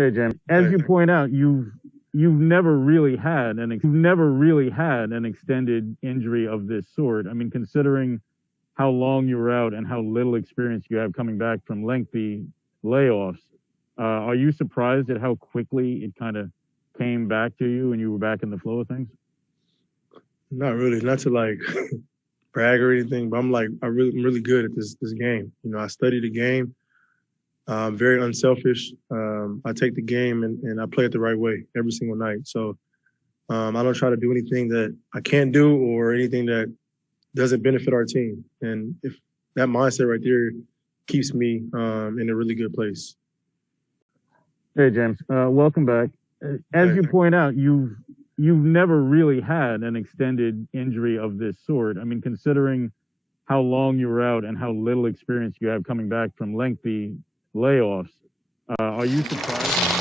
Hey, James. As you point out, you've never really had an extended injury of this sort. I mean, considering how long you were out and how little experience you have coming back from lengthy layoffs, are you surprised at how quickly it kind of came back to you and you were back in the flow of things? Not really, not to like brag or anything, but I'm really good at this game. You know, I study the game. I'm very unselfish. I take the game and I play it the right way every single night. So I don't try to do anything that I can't do or anything that doesn't benefit our team. And if that mindset right there keeps me in a really good place. Hey, James. Welcome back. As you point out, you've never really had an extended injury of this sort. I mean, considering how long you were out and how little experience you have coming back from lengthy layoffs, are you surprised?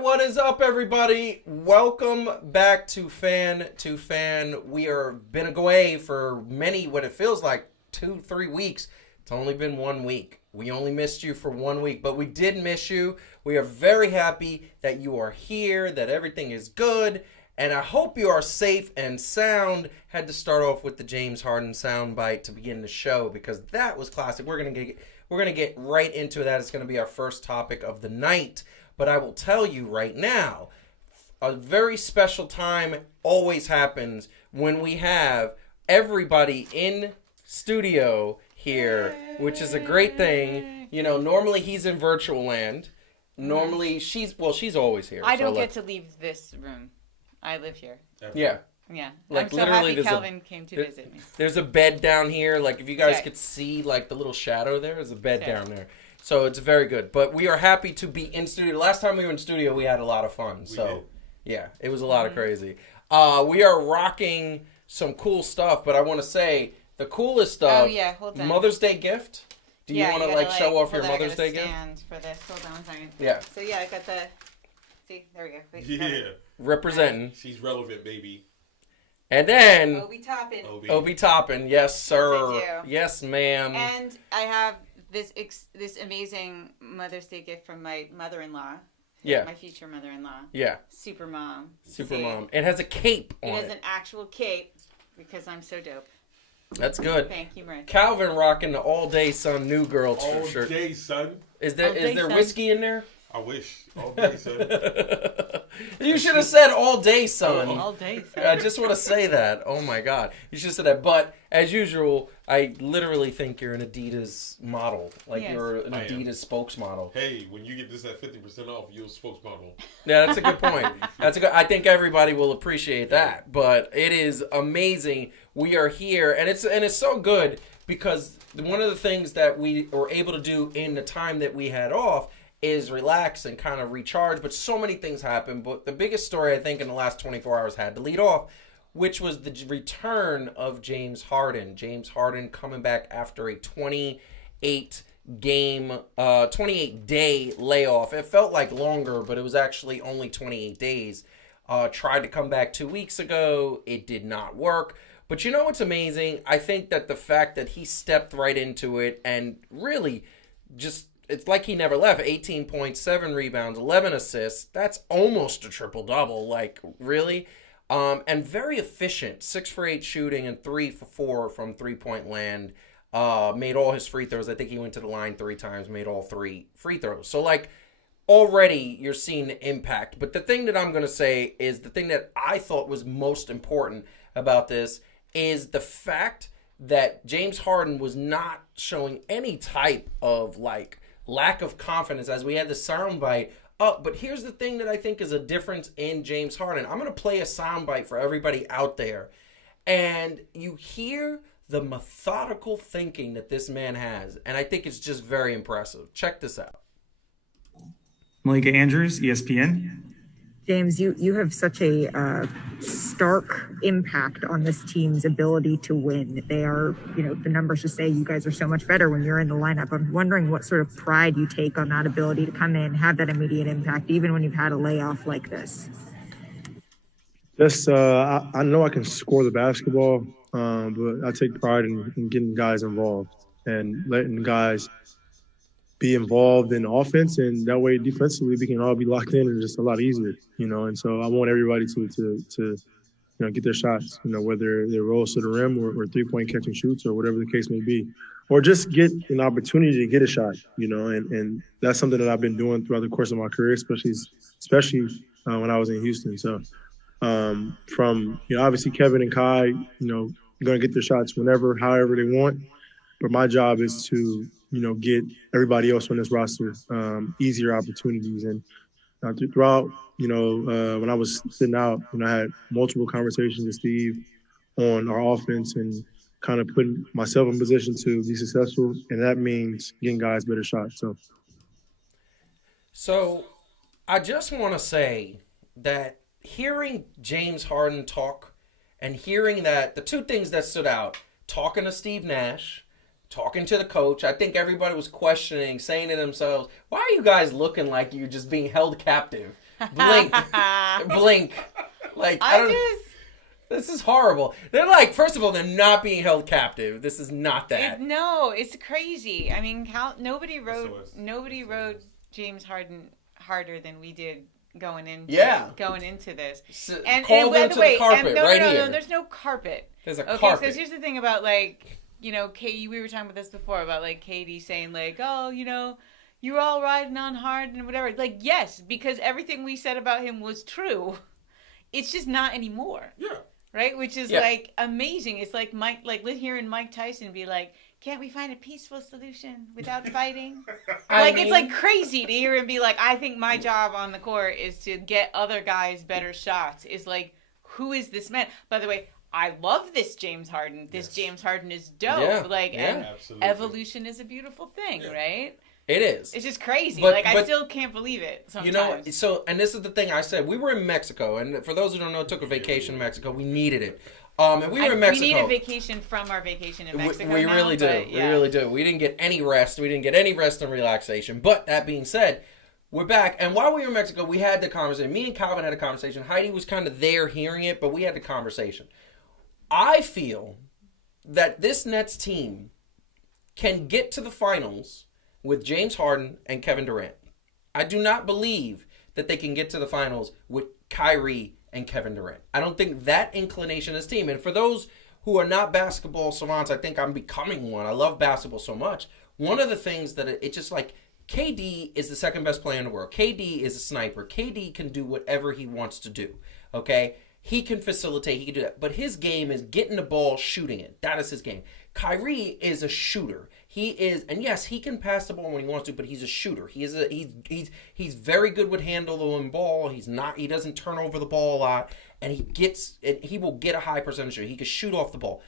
What is up, everybody? Welcome back to Fan to Fan. We are been away for what it feels like 2-3 weeks. It's only been 1 week. We only missed you for 1 week, but we did miss you. We are very happy that you are here, that everything is good, and I hope you are safe and sound. Had to start off with the James Harden soundbite to begin the show because that was classic. We're gonna get right into that. It's gonna be our first topic of the night. But I will tell you right now, a very special time always happens when we have everybody in studio here, which is a great thing. You know, normally he's in virtual land. Normally she's always here. I don't get to leave this room. I live here. Yeah. Yeah. Like, I'm so happy Calvin came to visit me. There's a bed down here. Like, if you guys could see, like, the little shadow there's a bed down there. So it's very good. But we are happy to be in studio. The last time we were in studio, we had a lot of fun. Yeah, it was a lot of crazy. We are rocking some cool stuff, but I want to say the coolest stuff. Oh, yeah, hold on. Mother's Day gift. Do you want to, show off your Mother's Day gift? For this. Hold on one second. Yeah. So, yeah, I got the... See, there we go. Wait, yeah. Representing. She's relevant, baby. And then... Obi Toppin. Yes, sir. Thank you. Yes, ma'am. And I have this amazing Mother's Day gift from my mother-in-law. Yeah. My future mother-in-law. Yeah. Super mom. Super mom. It has a cape on it. It has an actual cape because I'm so dope. That's good. Thank you, Marissa. Calvin rocking the All Day Sun New Girl shirt. All day, son. Is there whiskey in there? I wish. All day, son. You should have said all day, son. All day, son. I just want to say that. Oh, my God. You should have said that. But, as usual, I literally think you're an Adidas model. You're an Adidas spokesmodel. Hey, when you get this at 50% off, you're a spokesmodel. Yeah, that's a good point. I think everybody will appreciate that. But it is amazing. We are here. And it's so good because one of the things that we were able to do in the time that we had off is relax and kind of recharge, but so many things happened. But the biggest story, I think, in the last 24 hours had to lead off, which was the return of James Harden. James Harden coming back after a 28-day layoff. It felt like longer, but it was actually only 28 days. Tried to come back 2 weeks ago. It did not work. But you know what's amazing? I think that the fact that he stepped right into it and really just... It's like he never left. 18 points, 7 rebounds, 11 assists. That's almost a triple-double, really. And very efficient. 6 for 8 shooting and 3 for 4 from three-point land. Made all his free throws. I think he went to the line 3 times, made all 3 free throws. So, already you're seeing the impact. But the thing that I'm going to say is the thing that I thought was most important about this is the fact that James Harden was not showing any type of, lack of confidence as we had the soundbite up. But here's the thing that I think is a difference in James Harden. I'm going to play a soundbite for everybody out there. And you hear the methodical thinking that this man has. And I think it's just very impressive. Check this out. Malika Andrews, ESPN. James, you have such a stark impact on this team's ability to win. They are, the numbers just say you guys are so much better when you're in the lineup. I'm wondering what sort of pride you take on that ability to come in, have that immediate impact, even when you've had a layoff like this. Just, I know I can score the basketball, but I take pride in getting guys involved and letting guys be involved in offense, and that way defensively we can all be locked in and just a lot easier, And so I want everybody to get their shots, whether they're rolls to the rim or 3-point catch and shoots or whatever the case may be, or just get an opportunity to get a shot, and that's something that I've been doing throughout the course of my career, especially when I was in Houston. So from obviously Kevin and Kai, going to get their shots whenever, however they want, but my job is to get everybody else on this roster easier opportunities. And throughout, when I was sitting out, I had multiple conversations with Steve on our offense and kind of putting myself in position to be successful, and that means getting guys better shots. So I just want to say that hearing James Harden talk and hearing that the two things that stood out, talking to Steve Nash, talking to the coach, I think everybody was questioning, saying to themselves, why are you guys looking like you're just being held captive? Blink. Blink. Like, this is horrible. They're like, first of all, they're not being held captive. This is not that. No, it's crazy. I mean, nobody rode James Harden harder than we did going into this. And called by him the to way, the carpet right here. No, there's no carpet. There's a carpet. Okay, so here's the thing about Katie, we were talking about this before about Katie saying oh, you're all riding on hard and whatever. Yes, because everything we said about him was true. It's just not anymore. Yeah. Right? Which is amazing. It's like hearing Mike Tyson be like, can't we find a peaceful solution without fighting? It's crazy to hear him be like, I think my job on the court is to get other guys better shots. Is who is this man? By the way, I love this James Harden. James Harden is dope. And absolutely. Evolution is a beautiful thing, right? It is. It's just crazy. But I still can't believe it sometimes. And this is the thing I said. We were in Mexico, and for those who don't know, took a vacation in Mexico. We needed it. And we were in Mexico. We need a vacation from our vacation in Mexico. We really do. We really do. We didn't get any rest. We didn't get any rest and relaxation. But that being said, we're back. And while we were in Mexico, we had the conversation. Me and Calvin had a conversation. Heidi was kind of there hearing it, but we had the conversation. I feel that this Nets team can get to the finals with James Harden and Kevin Durant. I do not believe that they can get to the finals with Kyrie and Kevin Durant. I don't think that inclination is team. And for those who are not basketball savants, I think I'm becoming one. I love basketball so much. One of the things that it's just KD is the second best player in the world. KD is a sniper. KD can do whatever he wants to do. Okay? He can facilitate. He can do that. But his game is getting the ball, shooting it. That is his game. Kyrie is a shooter. He is, and yes, he can pass the ball when he wants to, but he's a shooter. He's very good with handling the ball. He doesn't turn over the ball a lot, and he will get a high percentage. He can shoot off the ball.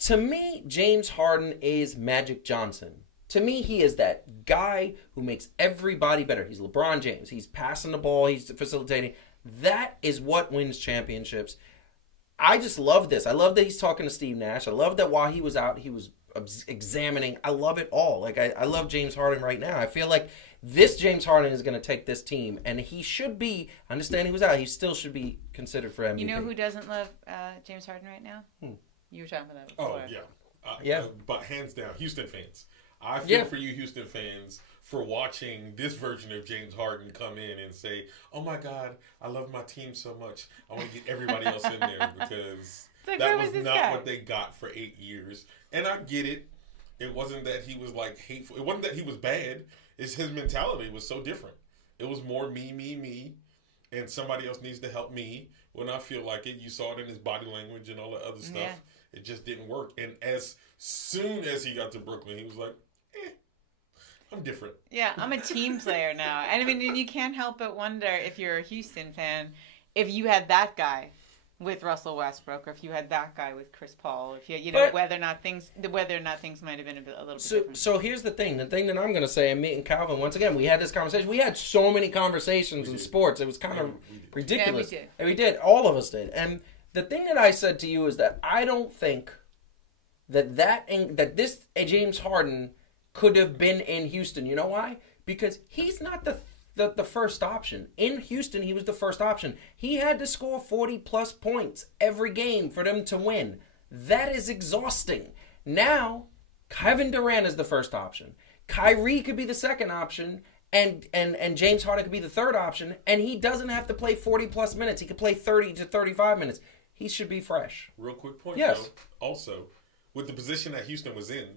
To me, James Harden is Magic Johnson. To me, he is that guy who makes everybody better. He's LeBron James. He's passing the ball. He's facilitating. That is what wins championships. I just love this. I love that he's talking to Steve Nash. I love that while he was out, he was examining. I love it all. I love James Harden right now. I feel like this James Harden is going to take this team, and he should be, I understand he was out, he still should be considered for MVP. You know who doesn't love James Harden right now? You were talking about that before. Oh, yeah. But hands down, Houston fans. I feel for you Houston fans for watching this version of James Harden come in and say, oh my God, I love my team so much. I want to get everybody else in there because that was not what they got for 8 years. And I get it. It wasn't that he was hateful. It wasn't that he was bad. It's his mentality was so different. It was more me, and somebody else needs to help me when I feel like it. You saw it in his body language and all the other stuff. Yeah. It just didn't work. And as soon as he got to Brooklyn, he was like, I'm different. Yeah, I'm a team player now. And I mean, you can't help but wonder if you're a Houston fan, if you had that guy with Russell Westbrook, or if you had that guy with Chris Paul, if But- whether or not things might have been a little bit So, different. so here's the thing. The thing that I'm going to say, and me and Calvin, once again, we had this conversation. We had so many conversations in sports. It was kind of ridiculous. Yeah, we did. And we did. All of us did. And the thing that I said to you is that I don't think that this James Harden could have been in Houston. You know why? Because he's not the first option. In Houston, he was the first option. He had to score 40-plus points every game for them to win. That is exhausting. Now, Kevin Durant is the first option. Kyrie could be the second option, and James Harden could be the third option, and he doesn't have to play 40-plus minutes. He could play 30 to 35 minutes. He should be fresh. Real quick point, Yes. though. Also, with the position that Houston was in,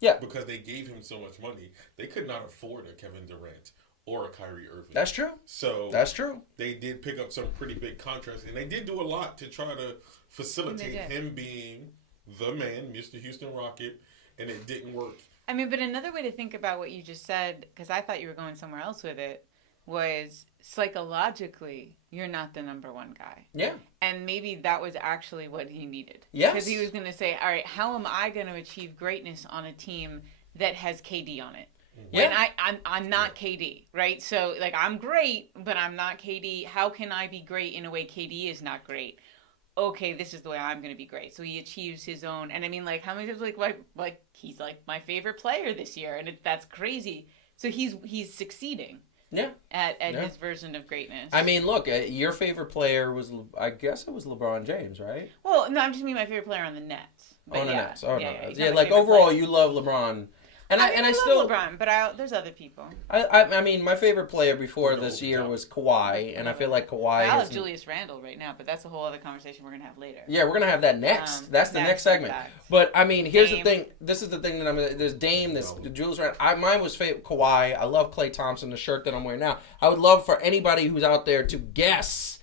Yeah. because they gave him so much money, they could not afford a Kevin Durant or a Kyrie Irving. That's true. So That's true. they did pick up some pretty big contracts, and they did do a lot to try to facilitate They did. him being the man, Mr. Houston Rocket, and it didn't work. I mean, but another way to think about what you just said, because I thought you were going somewhere else with it, was psychologically, you're not the number one guy. Yeah. And maybe that was actually what he needed. Yes. Because he was going to say, all right, how am I going to achieve greatness on a team that has KD on it? Yeah. When I'm not KD, right? So, like, I'm great, but I'm not KD. How can I be great in a way KD is not great? Okay, this is the way I'm going to be great. So he achieves his own. And I mean, like, how many times, like he's, like, my favorite player this year. And that's crazy. So he's succeeding. Yeah. At his version of greatness. I mean, look, your favorite player was, I guess it was LeBron James, right? Well, no, I'm just meaning my favorite player on the Nets. But On the yeah, Nets. Oh, yeah, no. he's Yeah, not my like favorite overall, player. you love LeBron. And I I love still LeBron, but there's other people. I mean, my favorite player before No, this year no. was Kawhi, and I feel like Kawhi I has... love Julius Randle right now, but that's a whole other conversation we're gonna have later. Yeah, we're going to have that next. That's the next segment. exact. But, I mean, here's Dame. the thing. This is the thing that there's Dame, this Julius Randle. Mine was Kawhi. I love Klay Thompson, the shirt that I'm wearing now. I would love for anybody who's out there to guess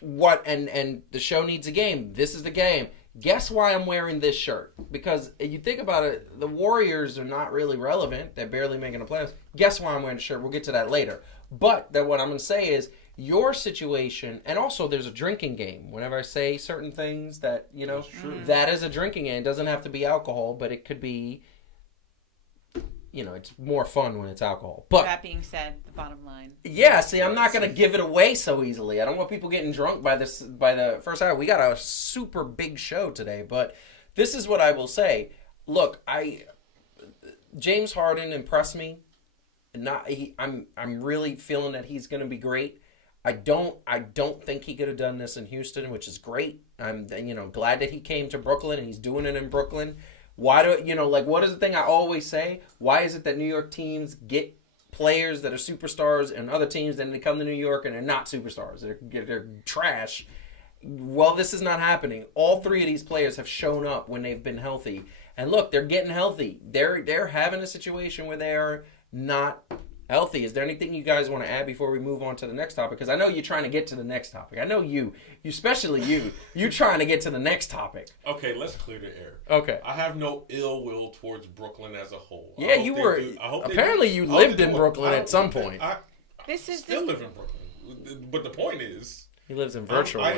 what, and the show needs a game. This is the game. Guess why I'm wearing this shirt? Because you think about it, the Warriors are not really relevant. They're barely making the playoffs. Guess why I'm wearing the shirt? We'll get to that later. But what I'm going to say is your situation, and also there's a drinking game. Whenever I say certain things that, that is a drinking game. It doesn't have to be alcohol, but it could be, it's more fun when it's alcohol. But That being said, the bottom line. yeah, see, I'm not going to give it away so easily. I don't want people getting drunk by the first hour. We got a super big show today, but this is what I will say. Look, James Harden impressed me. I'm really feeling that he's going to be great. I don't think he could have done this in Houston, which is great. I'm glad that he came to Brooklyn and he's doing it in Brooklyn. Why what is the thing I always say? Why is it that New York teams get players that are superstars and other teams then they come to New York and they're not superstars? They're trash. Well, this is not happening. All three of these players have shown up when they've been healthy. And look, they're getting healthy. They're having a situation where they're not healthy. Is there anything you guys want to add before we move on to the next topic? Because I know you're trying to get to the next topic. I know you especially you're trying to get to the next topic. Okay, let's clear the air. Okay. I have no ill will towards Brooklyn as a whole. Yeah, you were. Apparently, you lived in Brooklyn at some point. I This is still live in Brooklyn, but the point is, He lives in virtual. I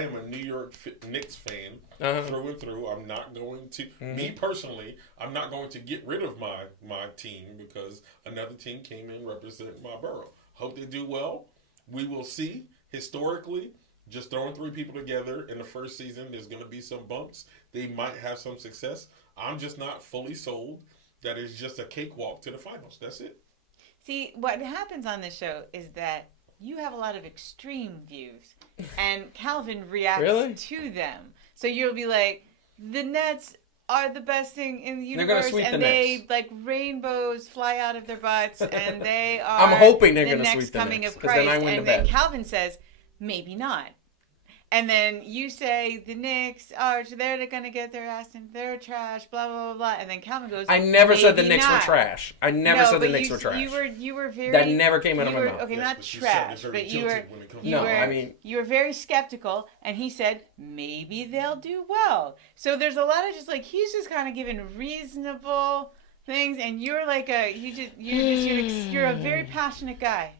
am a New York Knicks fan through and through. I'm not going to me personally. I'm not going to get rid of my team because another team came in representing my borough. Hope they do well. We will see. Historically, just throwing three people together in the first season, there's going to be some bumps. They might have some success. I'm just not fully sold that it's just a cakewalk to the finals. That's it. See, what happens on this show is that you have a lot of extreme views, and Calvin reacts to them. So you'll be like, the Nets are the best thing in the universe, and they like rainbows fly out of their butts, and they are. I'm hoping they're the going to next sweep the coming Knicks of because then Christ. I win the And then bet. Calvin says, maybe not. And then you say the Knicks are they're gonna get their ass and they're trash, blah blah blah blah. And then Calvin goes, I never said the "Maybe Knicks not." were trash. I never said the Knicks were trash. You were very. That never came out of my mouth. Okay, Yes, not but you trash, sounded very but you were. tilted when it comes to You No, were, I mean- you were very skeptical, and he said maybe they'll do well. So there's a lot of just like he's just kind of giving reasonable things, and you're like you're a very passionate guy.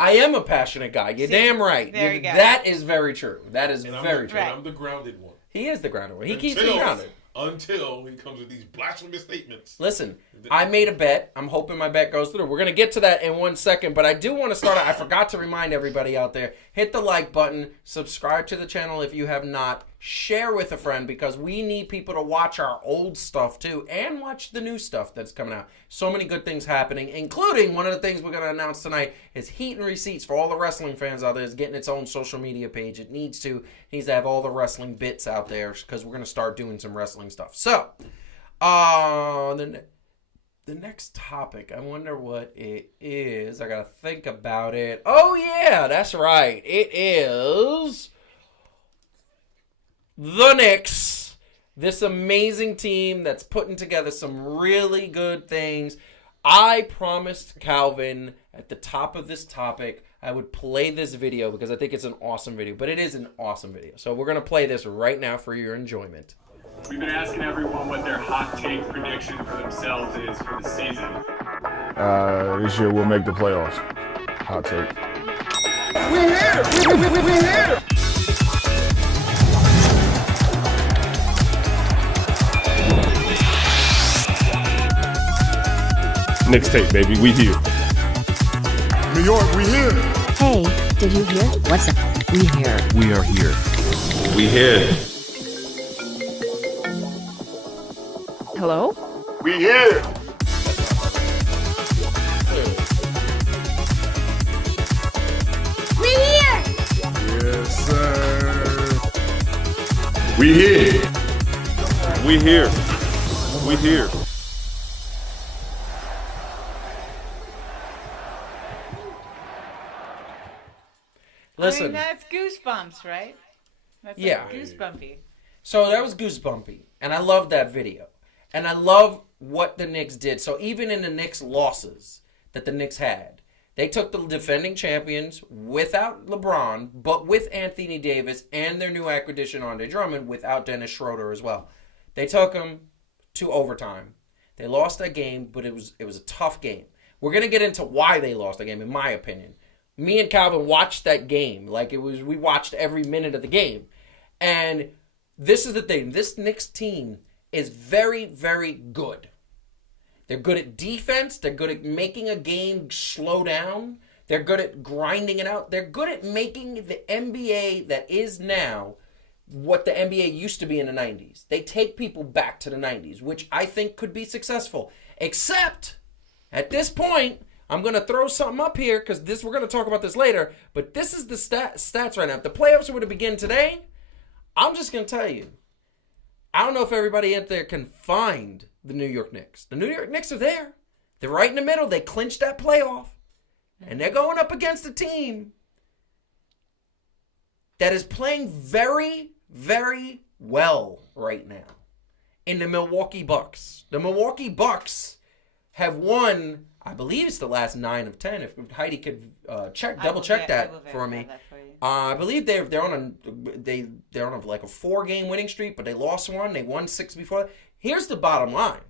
I am a passionate guy. You're damn right. There you go. That is very true. That is very true. And I'm the grounded one. He is the grounded one. He keeps me grounded. Until he comes with these blasphemous statements. Listen, I made a bet. I'm hoping my bet goes through. We're going to get to that in 1 second, but I do want to start out. I forgot to remind everybody out there, hit the like button, subscribe to the channel if you have not, share with a friend, because we need people to watch our old stuff too and watch the new stuff that's coming out. So many good things happening, including one of the things we're going to announce tonight is Heat and Receipts for all the wrestling fans out there is getting its own social media page. It needs to have all the wrestling bits out there because we're going to start doing some wrestling stuff. So, the next topic, I wonder what it is. I got to think about it. Oh, yeah, that's right. It is the Knicks. This amazing team that's putting together some really good things. I promised Calvin at the top of this topic I would play this video because I think it's an awesome video. But it is an awesome video. So we're going to play this right now for your enjoyment. We've been asking everyone what their hot take prediction for themselves is for the season. This year we'll make the playoffs. Hot take. We're here! Knicks tape, baby. We here. New York, we here. Hey, did you hear? What's up? We here. We are here. We here. Hello? We here. We here! Yes, sir. We here. We here. We here. Listen. I mean, that's goosebumps, right? That's Yeah. like goosebumpy. So that was goosebumpy, and I love that video. And I love what the Knicks did. So even in the Knicks losses that the Knicks had, they took the defending champions without LeBron, but with Anthony Davis and their new acquisition Andre Drummond without Dennis Schroeder as well. They took them to overtime. They lost that game, but it was a tough game. We're going to get into why they lost that game, in my opinion. Me and Calvin watched that game. We watched every minute of the game. And this is the thing. This Knicks team is very, very good. They're good at defense. They're good at making a game slow down. They're good at grinding it out. They're good at making the NBA that is now what the NBA used to be in the 90s. They take people back to the 90s, which I think could be successful. Except, at this point, I'm going to throw something up here because we're going to talk about this later, but this is the stats right now. If the playoffs were to begin today, I'm just going to tell you, I don't know if everybody out there can find the New York Knicks. The New York Knicks are there. They're right in the middle. They clinched that playoff. And they're going up against a team that is playing very, very well right now in the Milwaukee Bucks. The Milwaukee Bucks have won, I believe it's the last 9 of 10. If Heidi could double check that for me. I believe they're on like a 4-game winning streak, but they lost one. They won 6 before that. Here's the bottom line.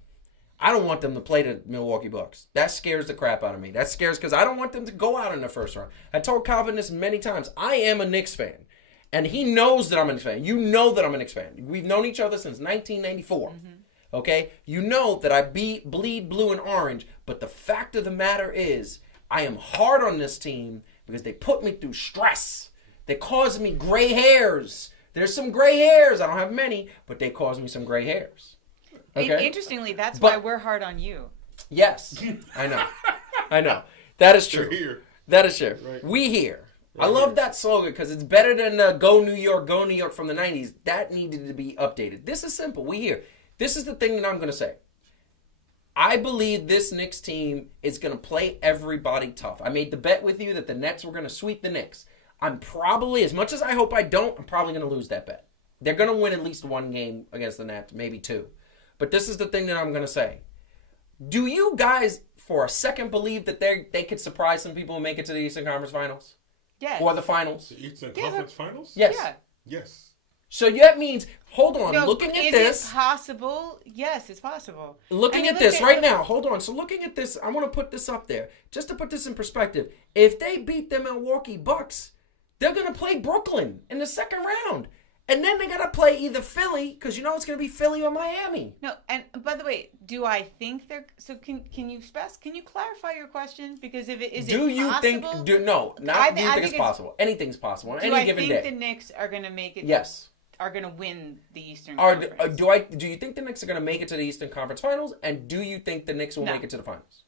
I don't want them to play the Milwaukee Bucks. That scares the crap out of me. That scares because I don't want them to go out in the first round. I told Calvin this many times. I am a Knicks fan. And he knows that I'm a Knicks fan. You know that I'm a Knicks fan. We've known each other since 1994. Mm-hmm. Okay? You know that I bleed blue and orange. But the fact of the matter is, I am hard on this team because they put me through stress. They cause me gray hairs. There's some gray hairs. I don't have many, but they cause me some gray hairs. Okay? Interestingly, that's why we're hard on you. Yes. I know. I know. That is true. Here. That is true. Right. We here. I love that slogan because it's better than Go New York from the 90s. That needed to be updated. This is simple. We here. This is the thing that I'm going to say. I believe this Knicks team is going to play everybody tough. I made the bet with you that the Nets were going to sweep the Knicks. I'm probably, as much as I hope I don't, I'm probably going to lose that bet. They're going to win at least 1 game against the Nets, maybe 2. But this is the thing that I'm going to say. Do you guys, for a second, believe that they could surprise some people and make it to the Eastern Conference Finals? Yes. Or the finals? The Eastern Conference Finals? Yes. Yeah. Yes. So that means, hold on, No, looking at is this. it possible? Yes, it's possible. Looking at this right now, hold on. So looking at this, I want to put this up there. Just to put this in perspective. If they beat the Milwaukee Bucks, they're going to play Brooklyn in the second round. And then they got to play either Philly, because you know it's going to be Philly or Miami. No, and by the way, do I think they're... So can you clarify your question? Because if it is Do it you possible? think... do you think it's possible. Anything's possible on any given day. Do I think the Knicks are going to make it... Yes. Are going to win the Eastern Conference? Do you think the Knicks are going to make it to the Eastern Conference Finals? And do you think the Knicks will make it to the finals?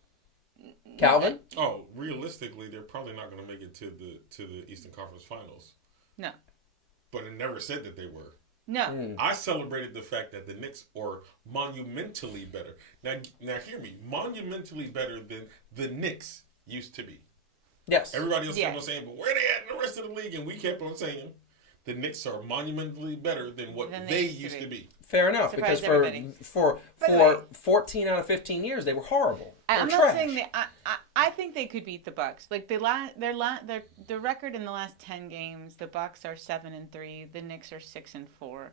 Calvin? Oh, realistically, they're probably not going to make it to the Eastern Conference Finals. No. But it never said that they were. No. I celebrated the fact that the Knicks are monumentally better. Now hear me. Monumentally better than the Knicks used to be. Yes. Everybody else kept on saying, but where they at in the rest of the league? And we kept on saying the Knicks are monumentally better than what they used to be. Fair enough, because for 14 out of 15 years they were horrible. I'm not saying that. I think they could beat the Bucks. Like their record in the last 10 games, the Bucks are 7-3, the Knicks are 6-4.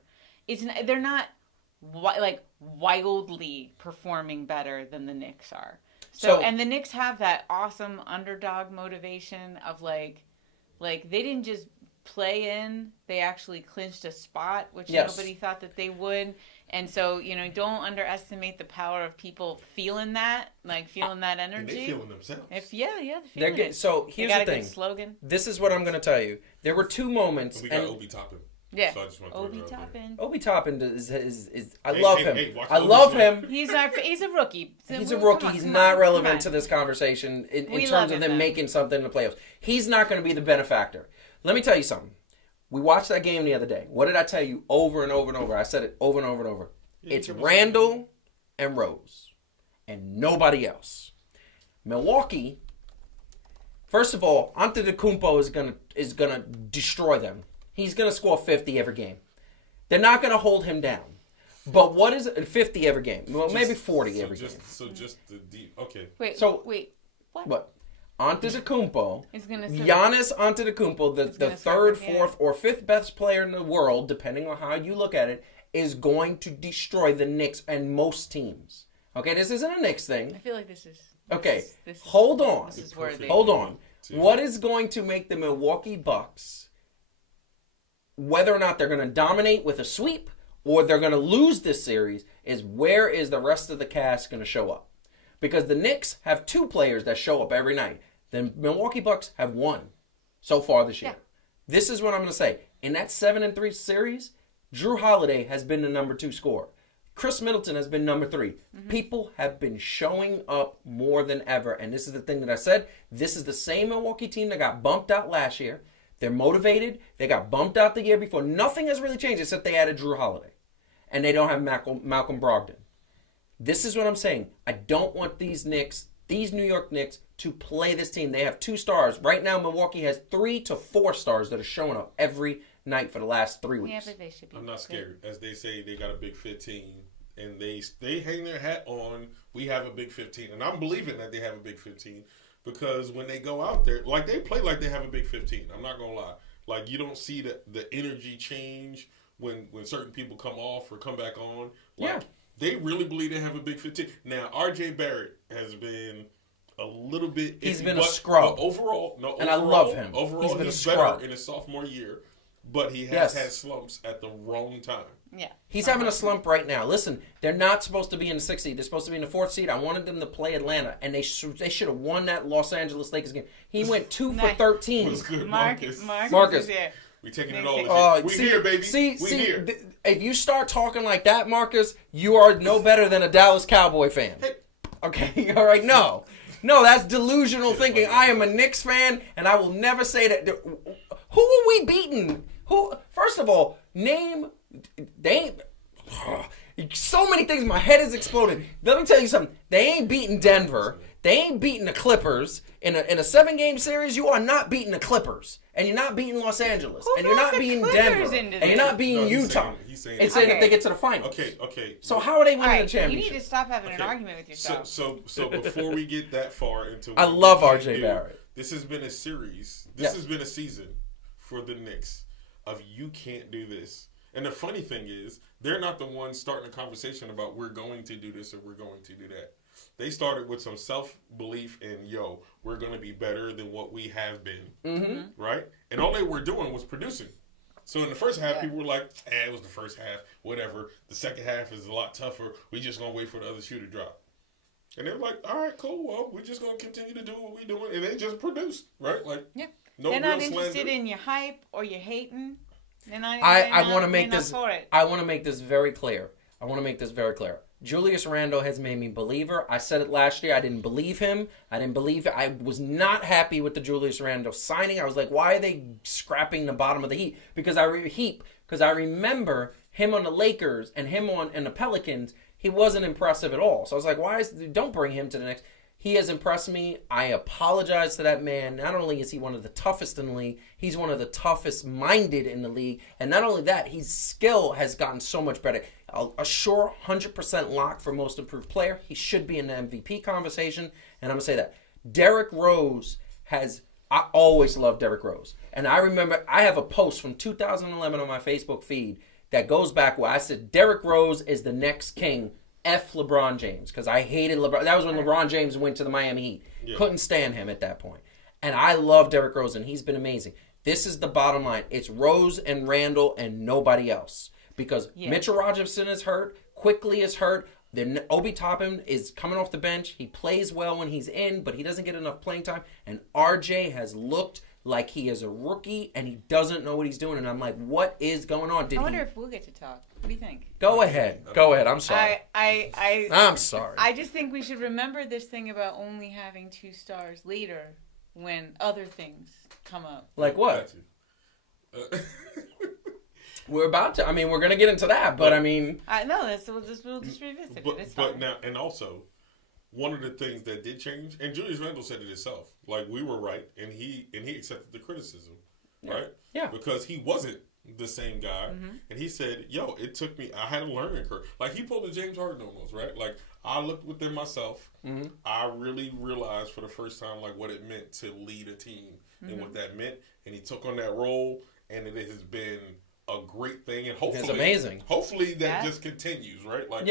They're not wildly performing better than the Knicks are. So and the Knicks have that awesome underdog motivation of like they didn't just play in, they actually clinched a spot, which nobody thought that they would. And so, don't underestimate the power of people feeling that energy. And they feeling themselves. They're feeling it. So here's the thing. Good slogan. This is what I'm going to tell you. There were two moments. We got Obi Toppin. Yeah. So I just want to Obi Toppin. Obi Toppin is I love him. I love him. He's a rookie. So he's a rookie. He's not relevant to this conversation in terms of them making something in the playoffs. He's not going to be the benefactor. Let me tell you something. We watched that game the other day. What did I tell you over and over and over? I said it over and over and over. It's Randall and Rose and nobody else. Milwaukee, first of all, Antetokounmpo is gonna destroy them. He's going to score 50 every game. They're not going to hold him down. But what is it? 50 every game. Well, maybe 40 every game. So just the deep. Okay. Wait. What? Antetokounmpo, Giannis Antetokounmpo, the third, fourth, or fifth best player in the world, depending on how you look at it, is going to destroy the Knicks and most teams. Okay, this isn't a Knicks thing. I feel like this is... Okay, this hold on. This is worthy. Hold on. What is going to make the Milwaukee Bucks, whether or not they're going to dominate with a sweep or they're going to lose this series, is where is the rest of the cast going to show up? Because the Knicks have two players that show up every night. The Milwaukee Bucks have one so far this year. Yeah. This is what I'm going to say. In that 7-3 series, Drew Holiday has been the number 2 scorer. Chris Middleton has been number 3. Mm-hmm. People have been showing up more than ever. And this is the thing that I said. This is the same Milwaukee team that got bumped out last year. They're motivated. They got bumped out the year before. Nothing has really changed except they added Drew Holiday. And they don't have Malcolm Brogdon. This is what I'm saying. I don't want these New York Knicks, to play this team. They have 2 stars. Right now, Milwaukee has 3 to 4 stars that are showing up every night for the last 3 weeks. Yeah, but they should be. I'm not scared. As they say, they got a big 15, and they hang their hat on, we have a big 15. And I'm believing that they have a big 15 because when they go out there, like they play like they have a big 15. I'm not going to lie. Like you don't see the energy change when certain people come off or come back on. Like, yeah. They really believe they have a big 15. Now, R.J. Barrett has been a little bit... He's been a scrub. Overall, and I love him. Overall, he's better in his sophomore year, but he has had slumps at the wrong time. Yeah. He's having a slump right now. Listen, they're not supposed to be in the 6th seed. They're supposed to be in the 4th seed. I wanted them to play Atlanta, and they should have won that Los Angeles Lakers game. He went 2 for 13. What's good, Marcus. We taking it all. We here, baby. We here. If you start talking like that, Marcus, you are no better than a Dallas Cowboy fan. Okay, all right, no, that's delusional thinking. I am a Knicks fan, and I will never say that. Who are we beating? Who? First of all, name. They ain't. So many things. My head is exploding. Let me tell you something. They ain't beating Denver. They ain't beating the Clippers. In a 7-game series, you are not beating the Clippers. And you're not beating Los Angeles. And you're not beating Denver. And you're not beating Utah. He's saying that they get to the finals. Okay. So how are they winning the championship? You need to stop having an argument with yourself. So before we get that far into I love R.J. Barrett. This has been a series. This has been a season for the Knicks of you can't do this. And the funny thing is, they're not the ones starting a conversation about we're going to do this or we're going to do that. They started with some self-belief in, we're going to be better than what we have been, right? And all they were doing was producing. So in the first half, people were like, it was the first half, whatever. The second half is a lot tougher. We just going to wait for the other shoe to drop. And they were like, all right, cool. Well, we're just going to continue to do what we're doing. And they just produced, right? Like, no They're real not interested slander. in your hype or your hating. I want to make this. I want to make this very clear. Julius Randle has made me believer. I said it last year. I didn't believe him. I was not happy with the Julius Randle signing. I was like, why are they scrapping the bottom of the Heat? Because I remember him on the Lakers and him on the Pelicans. He wasn't impressive at all. So I was like, don't bring him to the next. He has impressed me. I apologize to that man. Not only is he one of the toughest in the league, he's one of the toughest minded in the league. And not only that, his skill has gotten so much better. A sure 100% lock for most improved player. He should be in the MVP conversation. And I'm going to say that. Derrick Rose I always loved Derrick Rose. And I remember I have a post from 2011 on my Facebook feed that goes back where I said Derrick Rose is the next king. F LeBron James, because I hated LeBron. That was when LeBron James went to the Miami Heat. Yeah. Couldn't stand him at that point. And I love Derrick Rose, and he's been amazing. This is the bottom line. It's Rose and Randle and nobody else. Because Mitchell Robinson is hurt. Quickly is hurt. Then Obi Toppin is coming off the bench. He plays well when he's in, but he doesn't get enough playing time. And RJ has looked like he is a rookie, and he doesn't know what he's doing. And I'm like, what is going on? I wonder if we'll get to talk. What do you think? Go ahead. I'm sorry. I'm sorry. I just think we should remember this thing about only having 2 stars later when other things come up. Like what? We're about to. I mean, we're going to get into that, but I mean. I know. We'll just revisit it. It's fine. But now, and also, one of the things that did change, and Julius Randle said it himself, like we were right, and he accepted the criticism, right? Yeah. Because he wasn't the same guy, and he said, it took me, I had a learning curve. Like he pulled a James Harden almost, right? Like I looked within myself, I really realized for the first time like what it meant to lead a team and what that meant, and he took on that role, and it has been a great thing, and hopefully, it's amazing. Hopefully that just continues, right? Like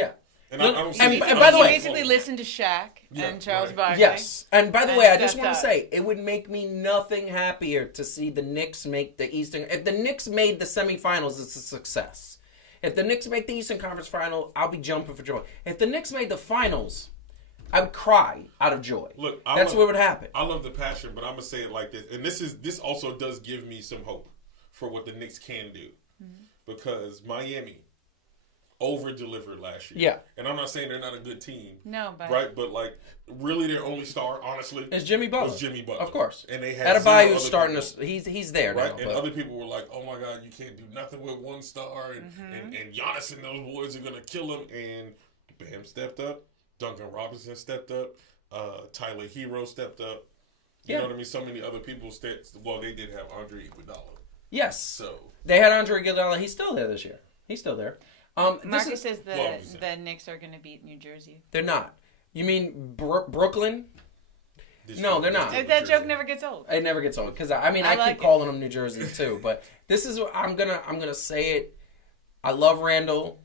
And Look, I don't and see by the way, basically listen to Shaq and Charles Barkley. Yes, and by the way, I just want to say it would make me nothing happier to see the Knicks make the Eastern. If the Knicks made the semifinals, it's a success. If the Knicks make the Eastern Conference Final, I'll be jumping for joy. If the Knicks made the finals, I would cry out of joy. Look, that's what would happen. I love the passion, but I'm gonna say it like this, and this also does give me some hope for what the Knicks can do, because Miami over-delivered last year. Yeah. And I'm not saying they're not a good team. No, but... Right? But, like, really their only star, honestly... is Jimmy Butler. Was Jimmy Butler. Of course. And they had Adebayo's starting to... He's there right? now. And other people were like, oh, my God, you can't do nothing with one star. And Giannis and those boys are going to kill him. And Bam stepped up. Duncan Robinson stepped up. Tyler Hero stepped up. You know what I mean? So many other people stepped... Well, they did have Andre Iguodala. Yes. So... They had Andre Iguodala. He's still there this year. He's still there. Marcus says the Knicks are going to beat New Jersey. They're not. You mean Brooklyn? No, they're not. That joke never gets old. It never gets old because I keep calling them New Jersey too. But this is what I'm gonna say it. I love Randall.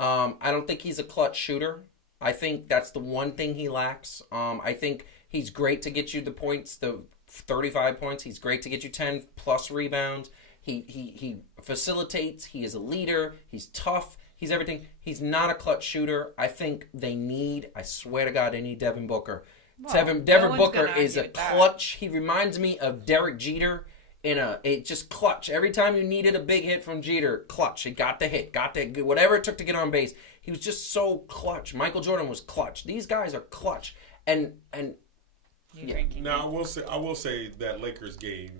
I don't think he's a clutch shooter. I think that's the one thing he lacks. I think he's great to get you the points, the 35 points. He's great to get you 10 plus rebounds. He facilitates. He is a leader. He's tough. He's everything. He's not a clutch shooter. I think I swear to God, they need Devin Booker. Well, Devin Booker is a clutch. He reminds me of Derek Jeter just clutch. Every time you needed a big hit from Jeter, clutch. He got the hit, whatever it took to get on base. He was just so clutch. Michael Jordan was clutch. These guys are clutch. And now I will say that Lakers game,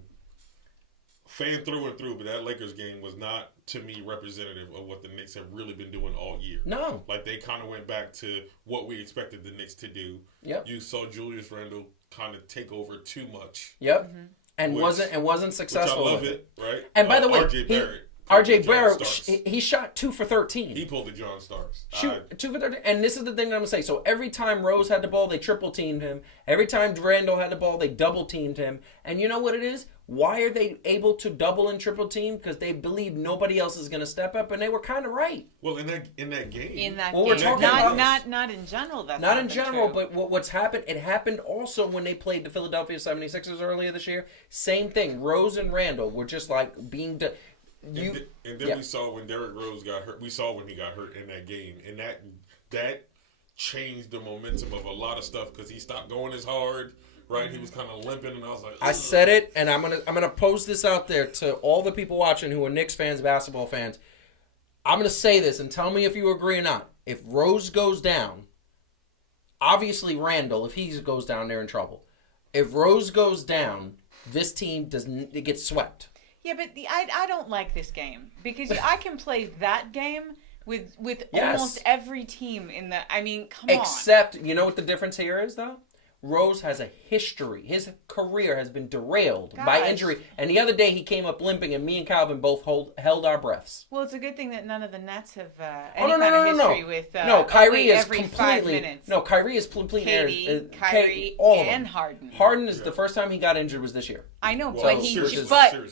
fan through and through, but that Lakers game was not, to me, representative of what the Knicks have really been doing all year. No. Like, they kind of went back to what we expected the Knicks to do. Yep. You saw Julius Randle kind of take over too much. Yep. And wasn't successful. Which I love it, right? And by the way, RJ Barrett. RJ John Barrett, Starks. he shot 2 for 13. He pulled the John Starks. Shoot, 2 for 13. And this is the thing that I'm going to say. So every time Rose had the ball, they triple teamed him. Every time Randall had the ball, they double teamed him. And you know what it is? Why are they able to double and triple team? Because they believe nobody else is going to step up, and they were kind of right. Well, in that game. We're talking about not in general. That's not in been general, true. but what's happened? It happened also when they played the Philadelphia 76ers earlier this year. Same thing. Rose and Randall were just like being. And then we saw when Derrick Rose got hurt. We saw when he got hurt in that game, and that changed the momentum of a lot of stuff because he stopped going as hard. Right, he was kind of limping, and I was like, ugh. I said it, and I'm gonna post this out there to all the people watching who are Knicks fans, basketball fans. I'm gonna say this, and tell me if you agree or not. If Rose goes down, obviously Randall, if he goes down, they're in trouble. If Rose goes down, this team it gets swept. Yeah, but I don't like this game because I can play that game with almost every team in the. I mean, come on. Except, you know what the difference here is, though? Rose has a history. His career has been derailed by injury. And the other day he came up limping, and me and Calvin both held our breaths. Well, it's a good thing that none of the Nets have history with Kyrie is every completely 5 minutes. No, Kyrie is completely Kyrie, all of them. and Harden. Harden is the first time he got injured was this year. I know, Well,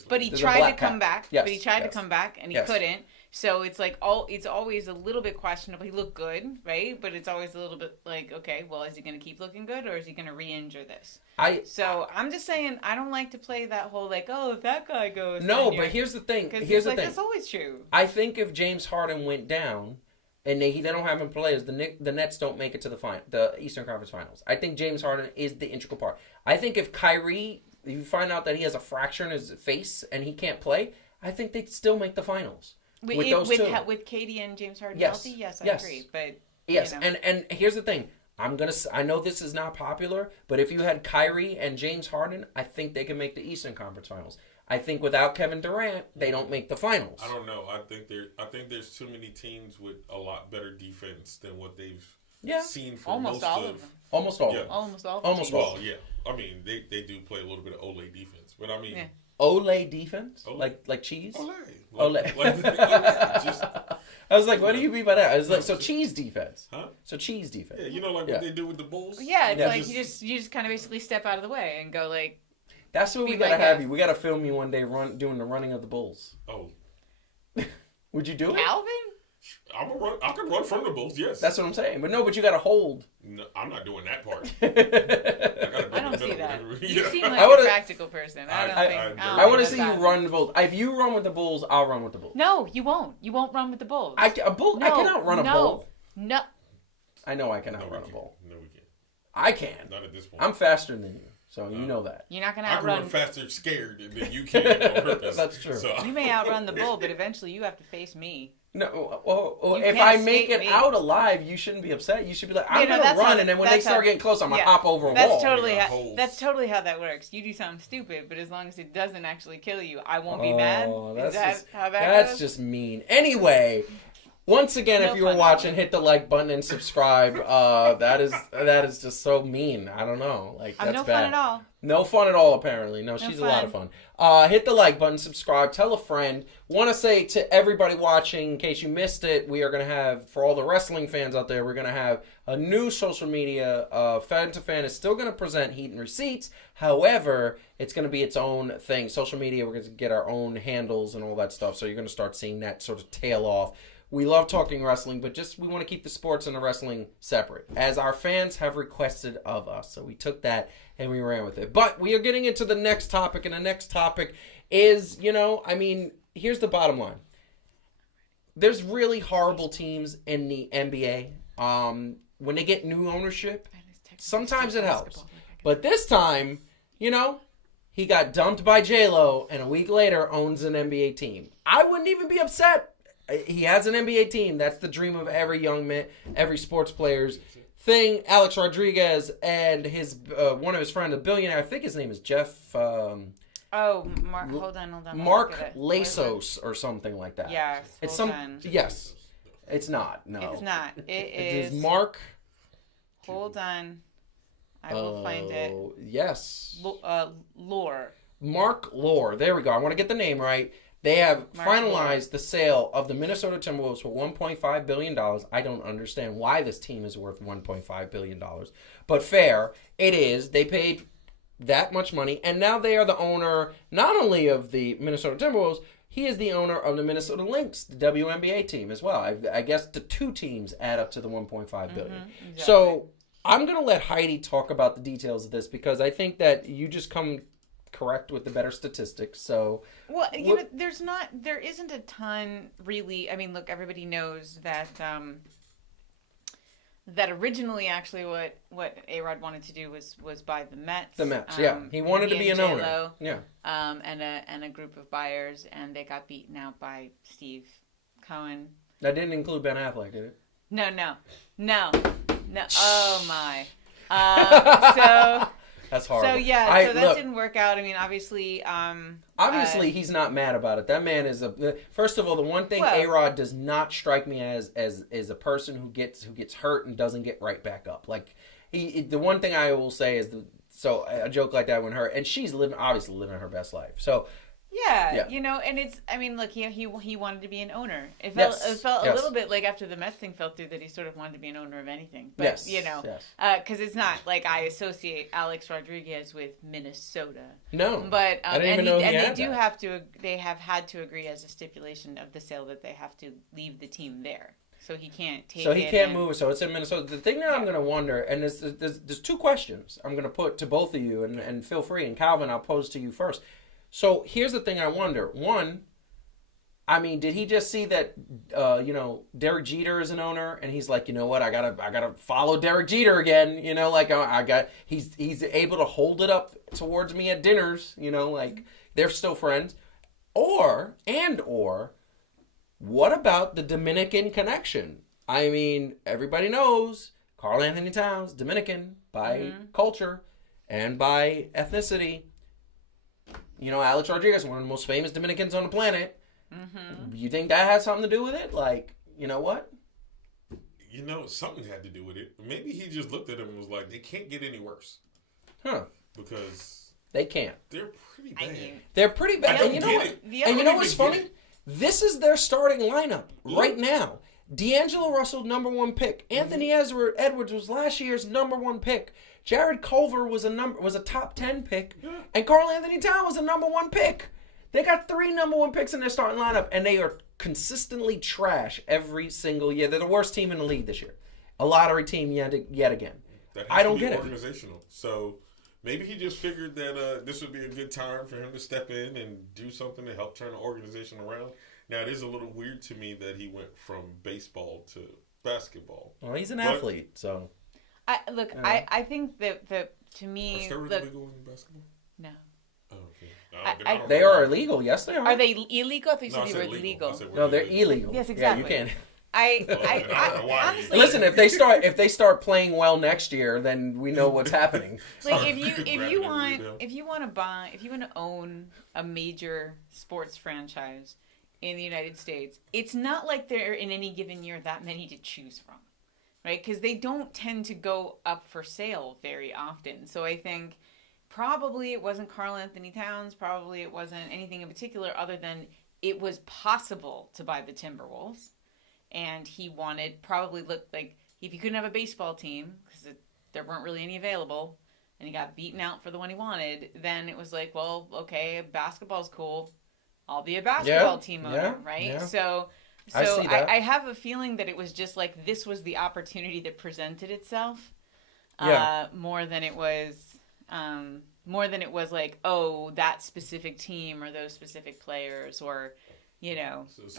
but he tried to come back. Yes, but he tried to come back and he couldn't. So it's like it's always a little bit questionable. He looked good, right? But it's always a little bit like, okay, well, is he going to keep looking good or is he going to re-injure this? So I'm just saying, I don't like to play that whole like, oh, if that guy goes. No, but here's the thing. That's always true. I think if James Harden went down and they don't have him play, the Nets don't make it to the Eastern Conference Finals. I think James Harden is the integral part. I think if Kyrie, if you find out that he has a fracture in his face and he can't play, I think they'd still make the finals. With those two. With Katie and James Harden healthy, yes, I agree. But yes, and here's the thing. I know this is not popular, but if you had Kyrie and James Harden, I think they can make the Eastern Conference Finals. I think without Kevin Durant, they don't make the finals. I don't know. I think there's too many teams with a lot better defense than what they've seen for almost all of them. Almost all. Yeah. Almost all. Well, yeah. I mean, they do play a little bit of Olay defense, but I mean. Yeah. Olay defense? Olay. Like cheese? Olay. I was like, what do you mean by that? I was like, so cheese defense. Huh? So cheese defense. Yeah, you know what they do with the Bulls? Yeah, it's like you just kind of basically step out of the way and go like. That's what we gotta have you. We gotta film you one day doing the running of the Bulls. Oh. Would you do it? Calvin? I can run from the Bulls, yes. That's what I'm saying. But you gotta hold. No, I'm not doing that part. I don't see that. You seem like a practical person. I want to see you run the Bulls. If you run with the Bulls, I'll run with the Bulls. No, you won't. You won't run with the Bulls. I cannot run a bull. No. I know I cannot run a bull. No, we can't. I can. Not at this point. I'm faster than you, so you know that. You're not going to I outrun. can run faster scared than you can on purpose. That's true. So. You may outrun the bull, but eventually you have to face me. No, well, if I make it out alive, you shouldn't be upset. You should be like, I'm going to run, and then when they start getting close, I'm going to hop over a wall. That's totally how that works. You do something stupid, but as long as it doesn't actually kill you, I won't be mad. Is that how that goes? That's just mean. Anyway, once again, if you were watching, hit the like button and subscribe. That is just so mean. I don't know. Like, that's no bad. fun at all. No fun at all, apparently. No, she's a lot of fun. Hit the like button, subscribe, tell a friend. Want to say to everybody watching, in case you missed it, we are going to have, for all the wrestling fans out there, we're going to have a new social media. Fan to Fan is still going to present Heat and Receipts. However, it's going to be its own thing. Social media, we're going to get our own handles and all that stuff. So you're going to start seeing that sort of tail off. We love talking wrestling, but we want to keep the sports and the wrestling separate, as our fans have requested of us. So we took that and we ran with it. But we are getting into the next topic, and the next topic is, here's the bottom line. There's really horrible teams in the NBA. When they get new ownership, sometimes it helps. But this time, he got dumped by J-Lo, and a week later owns an NBA team. I wouldn't even be upset. He has an NBA team. That's the dream of every young man, every sports player's thing. Alex Rodriguez and his one of his friends, a billionaire. I think his name is Jeff. Hold on. Mark Lasos or something like that. Yes. It's Yes. It's not. No. It's not. It is Mark. Hold on. I will find it. Yes. Lore. Mark Lore. There we go. I want to get the name right. They have Mark finalized the sale of the Minnesota Timberwolves for $1.5 billion. I don't understand why this team is worth $1.5 billion. But fair, it is. They paid that much money, and now they are the owner not only of the Minnesota Timberwolves, he is the owner of the Minnesota Lynx, the WNBA team as well. I guess the two teams add up to the $1.5 billion. Exactly. So I'm going to let Heidi talk about the details of this because I think that you just come correct with the better statistics. So well, there isn't a ton really. I mean, look, everybody knows that that originally actually what Arod wanted to do was buy the Mets. The Mets, yeah. He wanted to be an owner. Yeah. And a group of buyers, and they got beaten out by Steve Cohen. That didn't include Ben Affleck, did it? No. Oh my. So that's horrible. So yeah, that didn't work out. I mean, obviously. Obviously, he's not mad about it. That man is first of all, the one thing Arod does not strike me as a person who gets hurt and doesn't get right back up. Like the one thing I will say is so a joke like that when her and she's obviously living her best life. So. Yeah, and it's. I mean, look, he wanted to be an owner. It felt a little bit like after the Mets thing fell through that he sort of wanted to be an owner of anything. But because it's not like I associate Alex Rodriguez with Minnesota. No, but I didn't even know he had they do that. have to. They have had to agree as a stipulation of the sale that they have to leave the team there. So he can't take. So he can't move. So it's in Minnesota. The thing that I'm going to wonder, and there's two questions I'm going to put to both of you, and feel free. And Calvin, I'll pose to you first. So here's the thing I wonder. One, I mean, did he just see that, Derek Jeter is an owner, and he's like, you know what, I gotta follow Derek Jeter again. He's able to hold it up towards me at dinners. Like they're still friends. Or what about the Dominican connection? I mean, everybody knows Karl Anthony Towns, Dominican by culture and by ethnicity. Alex Rodriguez, one of the most famous Dominicans on the planet. Mm-hmm. You think that has something to do with it? Like, you know what? Something had to do with it. Maybe he just looked at him and was like, they can't get any worse. Huh. Because... They can't. They're pretty bad. They're pretty bad. And you know what? And you know what's funny? This is their starting lineup right now. D'Angelo Russell, number 1 pick. Anthony Edwards was last year's number 1 pick. Jared Culver was a top 10 pick, and Karl Anthony Towns was a number 1 pick. They got 3 number 1 picks in their starting lineup, and they are consistently trash every single year. They're the worst team in the league this year. A lottery team yet again. I don't get it. Organizational. So maybe he just figured that this would be a good time for him to step in and do something to help turn the organization around. Now it is a little weird to me that he went from baseball to basketball. Well, he's an athlete, so. I think that to me, are steroids illegal in basketball? No. Oh, okay. They are illegal. Yes, they are. Are they illegal? I thought you said they were legal. No, they're illegal. Yes, exactly. Yeah, you can't. I honestly listen. If they start playing well next year, then we know what's happening. Like if you want to own a major sports franchise in the United States, it's not like there are in any given year that many to choose from. Right, because they don't tend to go up for sale very often. So I think probably it wasn't Karl Anthony Towns. Probably it wasn't anything in particular other than it was possible to buy the Timberwolves. And he looked like if he couldn't have a baseball team, because there weren't really any available, and he got beaten out for the one he wanted, then it was like, well, okay, basketball's cool. I'll be a basketball team owner, right? Yeah. So I have a feeling that it was just like this was the opportunity that presented itself, more than it was like, oh, that specific team or those specific players or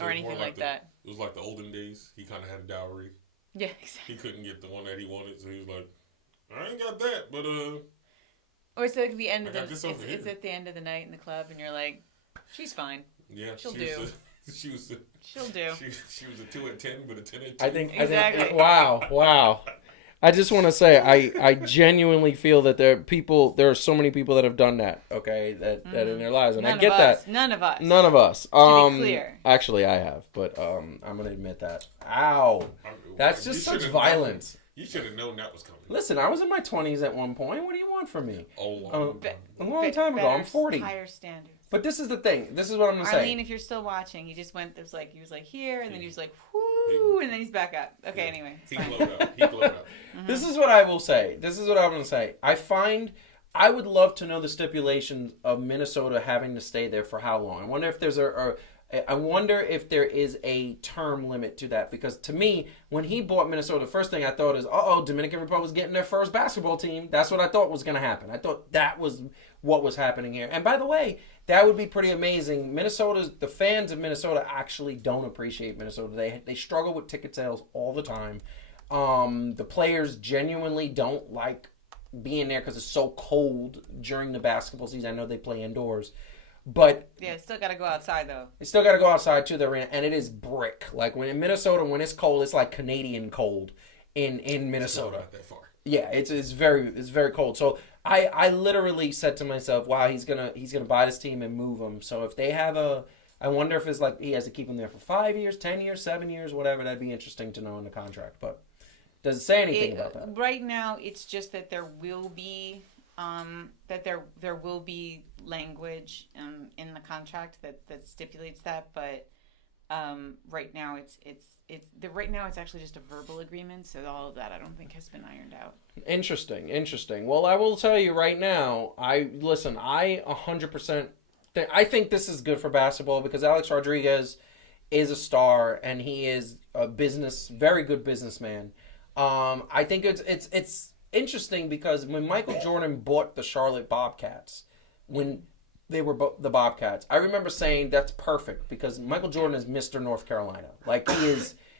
or anything like that. It was like the olden days. He kind of had a dowry. Yeah, exactly. He couldn't get the one that he wanted, so he was like, I ain't got that, but Or it's like the end of it's at the end of the night in the club, and you're like, she's fine. Yeah, she'll do. She'll do. She was a 2 and 10, but a 10 and 2. I think exactly. Wow. I just want to say I genuinely feel that there are so many people that have done that. Okay, that in their lives, and I get that. None of us. To be clear. Actually, I have, but I'm gonna admit that. Ow, that's just such violence. You should have known that was coming. Listen, I was in my 20s at one point. What do you want from me? A long time ago. I'm 40. Higher standards. But this is the thing. This is what I'm gonna say. Arlene, if you're still watching, he just went. He was like here, and then he was like, whoo, and then he's back up. Okay, anyway. He glowed up. This is what I will say. This is what I'm gonna say. I would love to know the stipulations of Minnesota having to stay there for how long. I wonder if there's I wonder if there is a term limit to that, because to me, when he bought Minnesota, the first thing I thought is, Dominican Republic's getting their first basketball team. That's what I thought was going to happen. I thought that was what was happening here. And by the way, that would be pretty amazing. The fans of Minnesota actually don't appreciate Minnesota. They struggle with ticket sales all the time. The players genuinely don't like being there because it's so cold during the basketball season. I know they play indoors. But yeah, still got to go outside though. They still got to go outside to the arena, and it is brick. Like when in Minnesota, when it's cold, it's like Canadian cold in Minnesota. It's not that far. Yeah, it's very cold. So I literally said to myself, wow, he's gonna buy this team and move them. So if they have I wonder if it's like he has to keep them there for 5 years, 10 years, 7 years, whatever. That'd be interesting to know in the contract. But does it say anything about that? Right now, it's just that there will be. There will be language in the contract that stipulates that, but right now it's actually just a verbal agreement, so all of that I don't think has been ironed out. Interesting. Well, I will tell you right now, I 100% I think this is good for basketball because Alex Rodriguez is a star and he is a very good businessman. I think it's interesting because when Michael Jordan bought the Charlotte Bobcats, when they were the Bobcats, I remember saying that's perfect because Michael Jordan is Mr. North Carolina. Like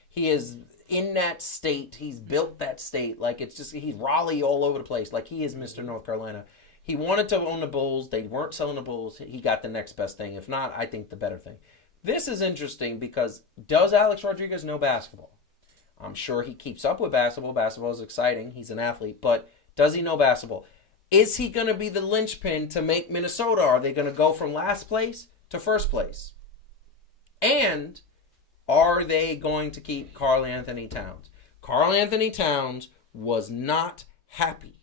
he is in that state. He's built that state. Like he's Raleigh all over the place. Like he is Mr. North Carolina. He wanted to own the Bulls. They weren't selling the Bulls. He got the next best thing. If not, I think the better thing. This is interesting because does Alex Rodriguez know basketball? I'm sure he keeps up with basketball. Basketball is exciting. He's an athlete. But does he know basketball? Is he going to be the linchpin to make Minnesota? Are they going to go from last place to first place? And are they going to keep Karl Anthony Towns? Karl Anthony Towns was not happy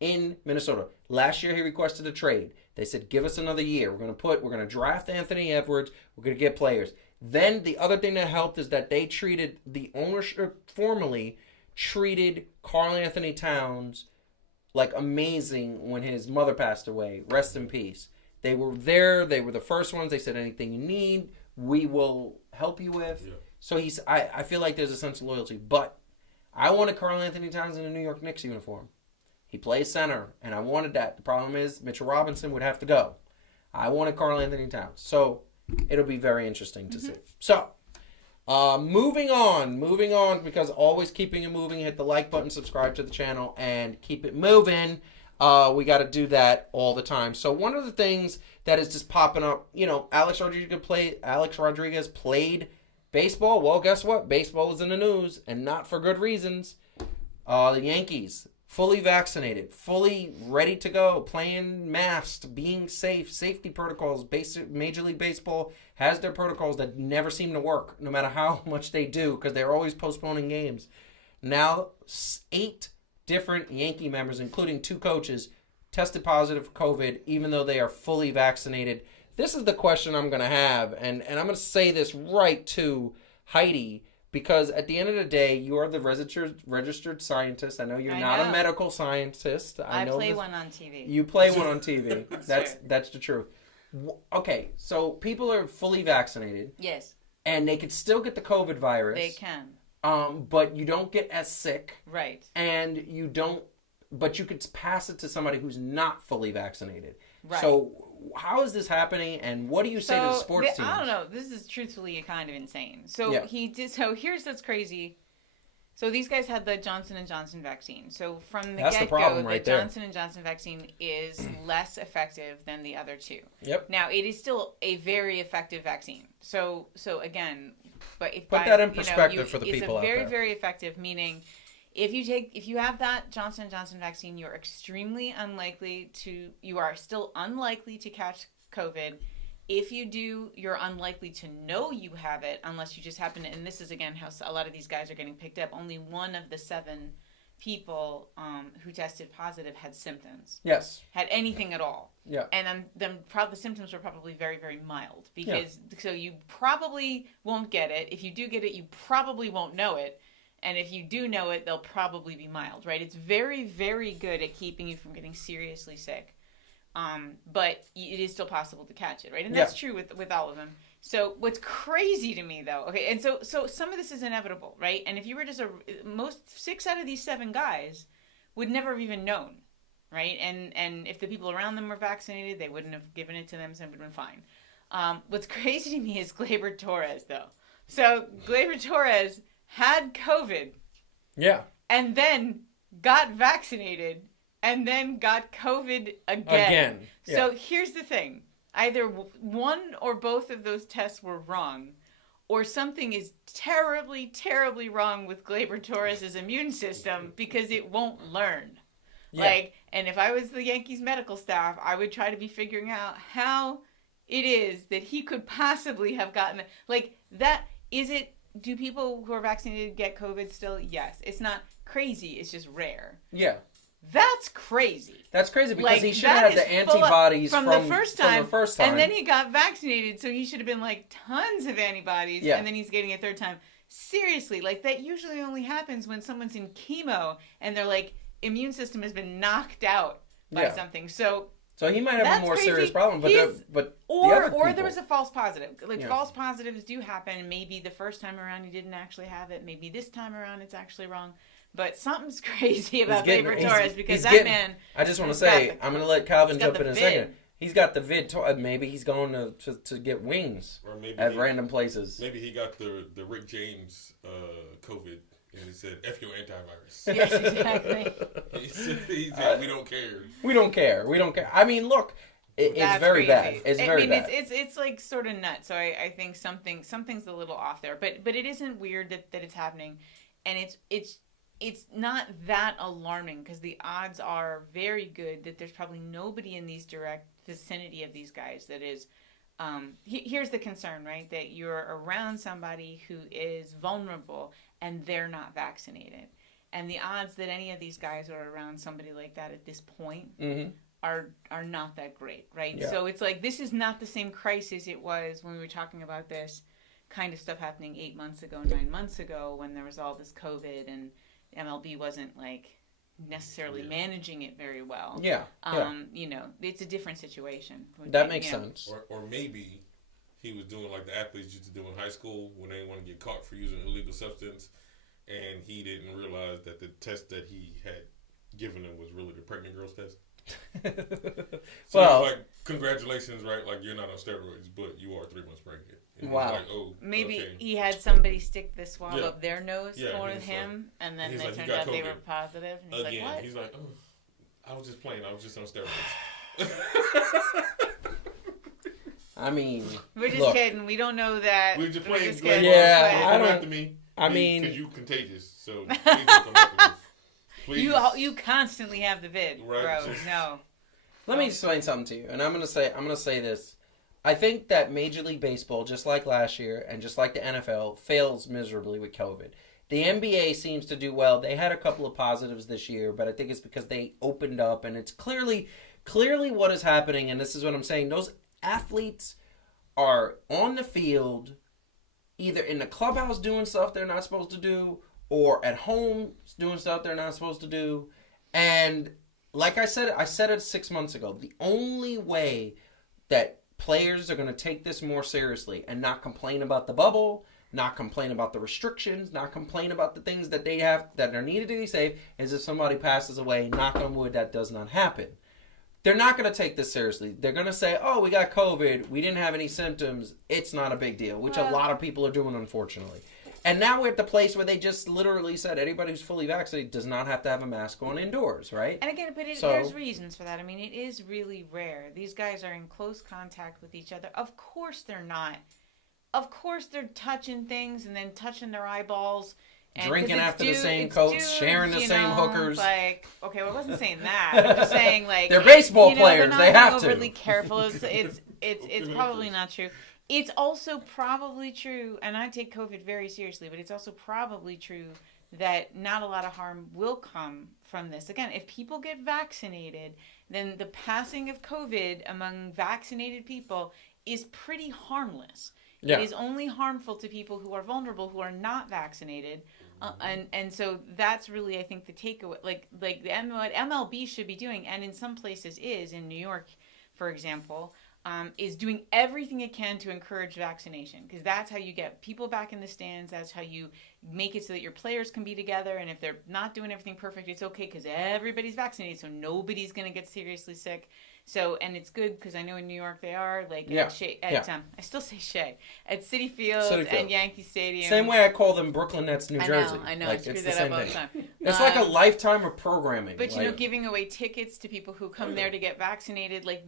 in Minnesota. Last year he requested a trade. They said, give us another year. We're going to draft Anthony Edwards. We're going to get players. Then the other thing that helped is that they treated the ownership formally treated Karl Anthony Towns like amazing when his mother passed away. Rest in peace. They were there. They were the first ones. They said anything you need, we will help you with. Yeah. So I feel like there's a sense of loyalty. But I wanted Karl Anthony Towns in a New York Knicks uniform. He plays center, and I wanted that. The problem is Mitchell Robinson would have to go. I wanted Karl Anthony Towns. So it'll be very interesting to see. So, moving on, because always keeping it moving. Hit the like button, subscribe to the channel, and keep it moving. We got to do that all the time. So one of the things that is just popping up, Alex Rodriguez played baseball. Well, guess what? Baseball is in the news, and not for good reasons. The Yankees, fully vaccinated, fully ready to go, playing masked, being safe, safety protocols. Major League Baseball has their protocols that never seem to work, no matter how much they do, because they're always postponing games. Now, 8 different Yankee members, including 2 coaches, tested positive for COVID, even though they are fully vaccinated. This is the question I'm going to have, and I'm going to say this right to Heidi, because at the end of the day, you are the registered scientist. I know you're not a medical scientist. I play one on TV. You play one on TV. That's the truth. Okay, so people are fully vaccinated. Yes. And they could still get the COVID virus. They can. But you don't get as sick. Right. And but you could pass it to somebody who's not fully vaccinated. Right. So how is this happening, and what do you say to the sports teams? I don't know. This is truthfully kind of insane. So here's what's crazy. So these guys had the Johnson & Johnson vaccine. So from the get-go, the Johnson & Johnson vaccine is less effective than the other 2. Yep. Now, it is still a very effective vaccine. So again, but if put that in perspective for the people out there. It's very, very effective, meaning if you have that Johnson & Johnson vaccine, you're still unlikely to catch COVID. If you do, you're unlikely to know you have it unless you just happen to, and this is again how a lot of these guys are getting picked up. Only one of the 7 people who tested positive had symptoms. Yes. Had anything at all. Yeah. And the symptoms were probably very, very mild. Because so you probably won't get it. If you do get it, you probably won't know it. And if you do know it, they'll probably be mild, right? It's very, very good at keeping you from getting seriously sick. But it is still possible to catch it, right? And that's true with all of them. So what's crazy to me, though, okay, and so some of this is inevitable, right? And if you were just 6 out of these 7 guys would never have even known, right? And if the people around them were vaccinated, they wouldn't have given it to them, so it would have been fine. What's crazy to me is Gleyber Torres, though. So Gleyber Torres had COVID. Yeah. And then got vaccinated and then got COVID again. Yeah. So here's the thing. Either one or both of those tests were wrong, or something is terribly, terribly wrong with Gleyber Torres' immune system because it won't learn. Yeah. And if I was the Yankees medical staff, I would try to be figuring out how it is that he could possibly have gotten that. Is it? Do people who are vaccinated get COVID still? Yes. It's not crazy. It's just rare. Yeah. That's crazy. That's crazy because he should have had the antibodies from the first time. And then he he got vaccinated, so he should have been tons of antibodies, and then he's getting a third time. Seriously, that usually only happens when someone's in chemo and their immune system has been knocked out by something. So he might have a more serious problem, or there was a false positive. False positives do happen. Maybe the first time around he didn't actually have it. Maybe this time around it's actually wrong. But something's crazy about Gleyber Torres because that man. I just want to say, I'm going to let Calvin jump in a second. He's got the vid. Maybe he's going to get wings at random places. Maybe he got the Rick James COVID. And he said, F your antivirus. Yes, exactly. he said, we don't care. We don't care. We don't care. I mean, look, it's very bad. It's very bad. It's sort of nuts. So I think something's a little off there. But it isn't weird that it's happening. And it's not that alarming because the odds are very good that there's probably nobody in these direct vicinity of these guys that is. Here's the concern, right? That you're around somebody who is vulnerable and they're not vaccinated. And the odds that any of these guys are around somebody like that at this point are not that great, right? Yeah. So it's this is not the same crisis it was when we were talking about this kind of stuff happening 8 months ago, 9 months ago when there was all this COVID and MLB wasn't necessarily managing it very well. Yeah. It's a different situation. That makes sense. Or maybe he was doing like the athletes used to do in high school when they want to get caught for using illegal substance, and he didn't realize that the test that he had given him was really the pregnant girl's test. So congratulations, right? You're not on steroids, but you are 3 months pregnant. And wow. Maybe he had somebody stick the swab up their nose for him, and then it turned out they were positive. And he's what? He's like, I was just playing. I was just on steroids. I mean, we're just kidding. We don't know that. We're just playing. Yeah, I don't. Because you're contagious. So please don't come after me. Please. You constantly have the vid, right, bro. No. Let me explain something to you, and I'm gonna say this. I think that Major League Baseball, just like last year and just like the NFL, fails miserably with COVID. The NBA seems to do well. They had a couple of positives this year, but I think it's because they opened up, and it's clearly what is happening, and this is what I'm saying. Those athletes are on the field, either in the clubhouse doing stuff they're not supposed to do, or at home doing stuff they're not supposed to do. And like I said it 6 months ago, the only way that players are going to take this more seriously and not complain about the bubble, not complain about the restrictions, not complain about the things that they have that are needed to be safe, is if somebody passes away. Knock on wood, that does not happen. They're not going to take this seriously. They're going to say, oh, we got COVID, we didn't have any symptoms, it's not a big deal, which a lot of people are doing, unfortunately. And now we're at the place where they just literally said anybody who's fully vaccinated does not have to have a mask on indoors, right? And again, there's reasons for that. I mean, it is really rare. These guys are in close contact with each other. Of course they're not. Of course they're touching things and then touching their eyeballs. And drinking after the same coats, sharing the same hookers. Okay, well, I wasn't saying that. I'm just saying, they're baseball players. They're not they have to. Overly careful. It's probably not true. It's also probably true, and I take COVID very seriously, but it's also probably true that not a lot of harm will come from this. Again, if people get vaccinated, then the passing of COVID among vaccinated people is pretty harmless. Yeah. It is only harmful to people who are vulnerable, who are not vaccinated. And so that's really, I think, the takeaway. Like what MLB should be doing, and in some places is, in New York, for example, is doing everything it can to encourage vaccination, because that's how you get people back in the stands. That's how you make it so that your players can be together. And if they're not doing everything perfect, it's okay because everybody's vaccinated, so nobody's going to get seriously sick. So, and it's good because I know in New York they are, like, I still say Shea, at Citi Field and Yankee Stadium. Same way I call them Brooklyn Nets, New Jersey. I know, like, I screw that up all the time. It's like a lifetime of programming. But, giving away tickets to people who come there to get vaccinated, like,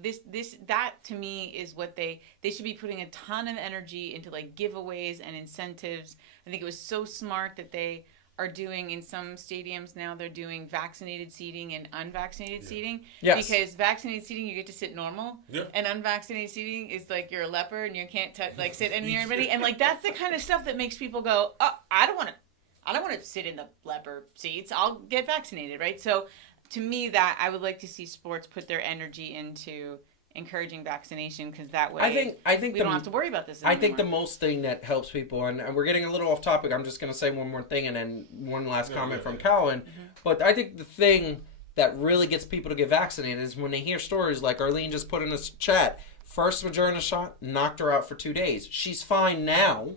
that to me is what they should be putting a ton of energy into, like, giveaways and incentives. I think it was so smart that they are doing in some stadiums now. They're doing vaccinated seating and unvaccinated seating. Yes. Because vaccinated seating you get to sit normal, and unvaccinated seating is like you're a leper and you can't sit near anybody. And like that's the kind of stuff that makes people go, oh, I don't want to sit in the leper seats. I'll get vaccinated, right? So to me, that I would like to see sports put their energy into encouraging vaccination, because that way I think we don't have to worry about this anymore. I think the most thing that helps people, and we're getting a little off topic, I'm just going to say one more thing and then one last comment from Colin, but I think the thing that really gets people to get vaccinated is when they hear stories like Arlene just put in this chat, first Moderna shot, knocked her out for 2 days. She's fine now.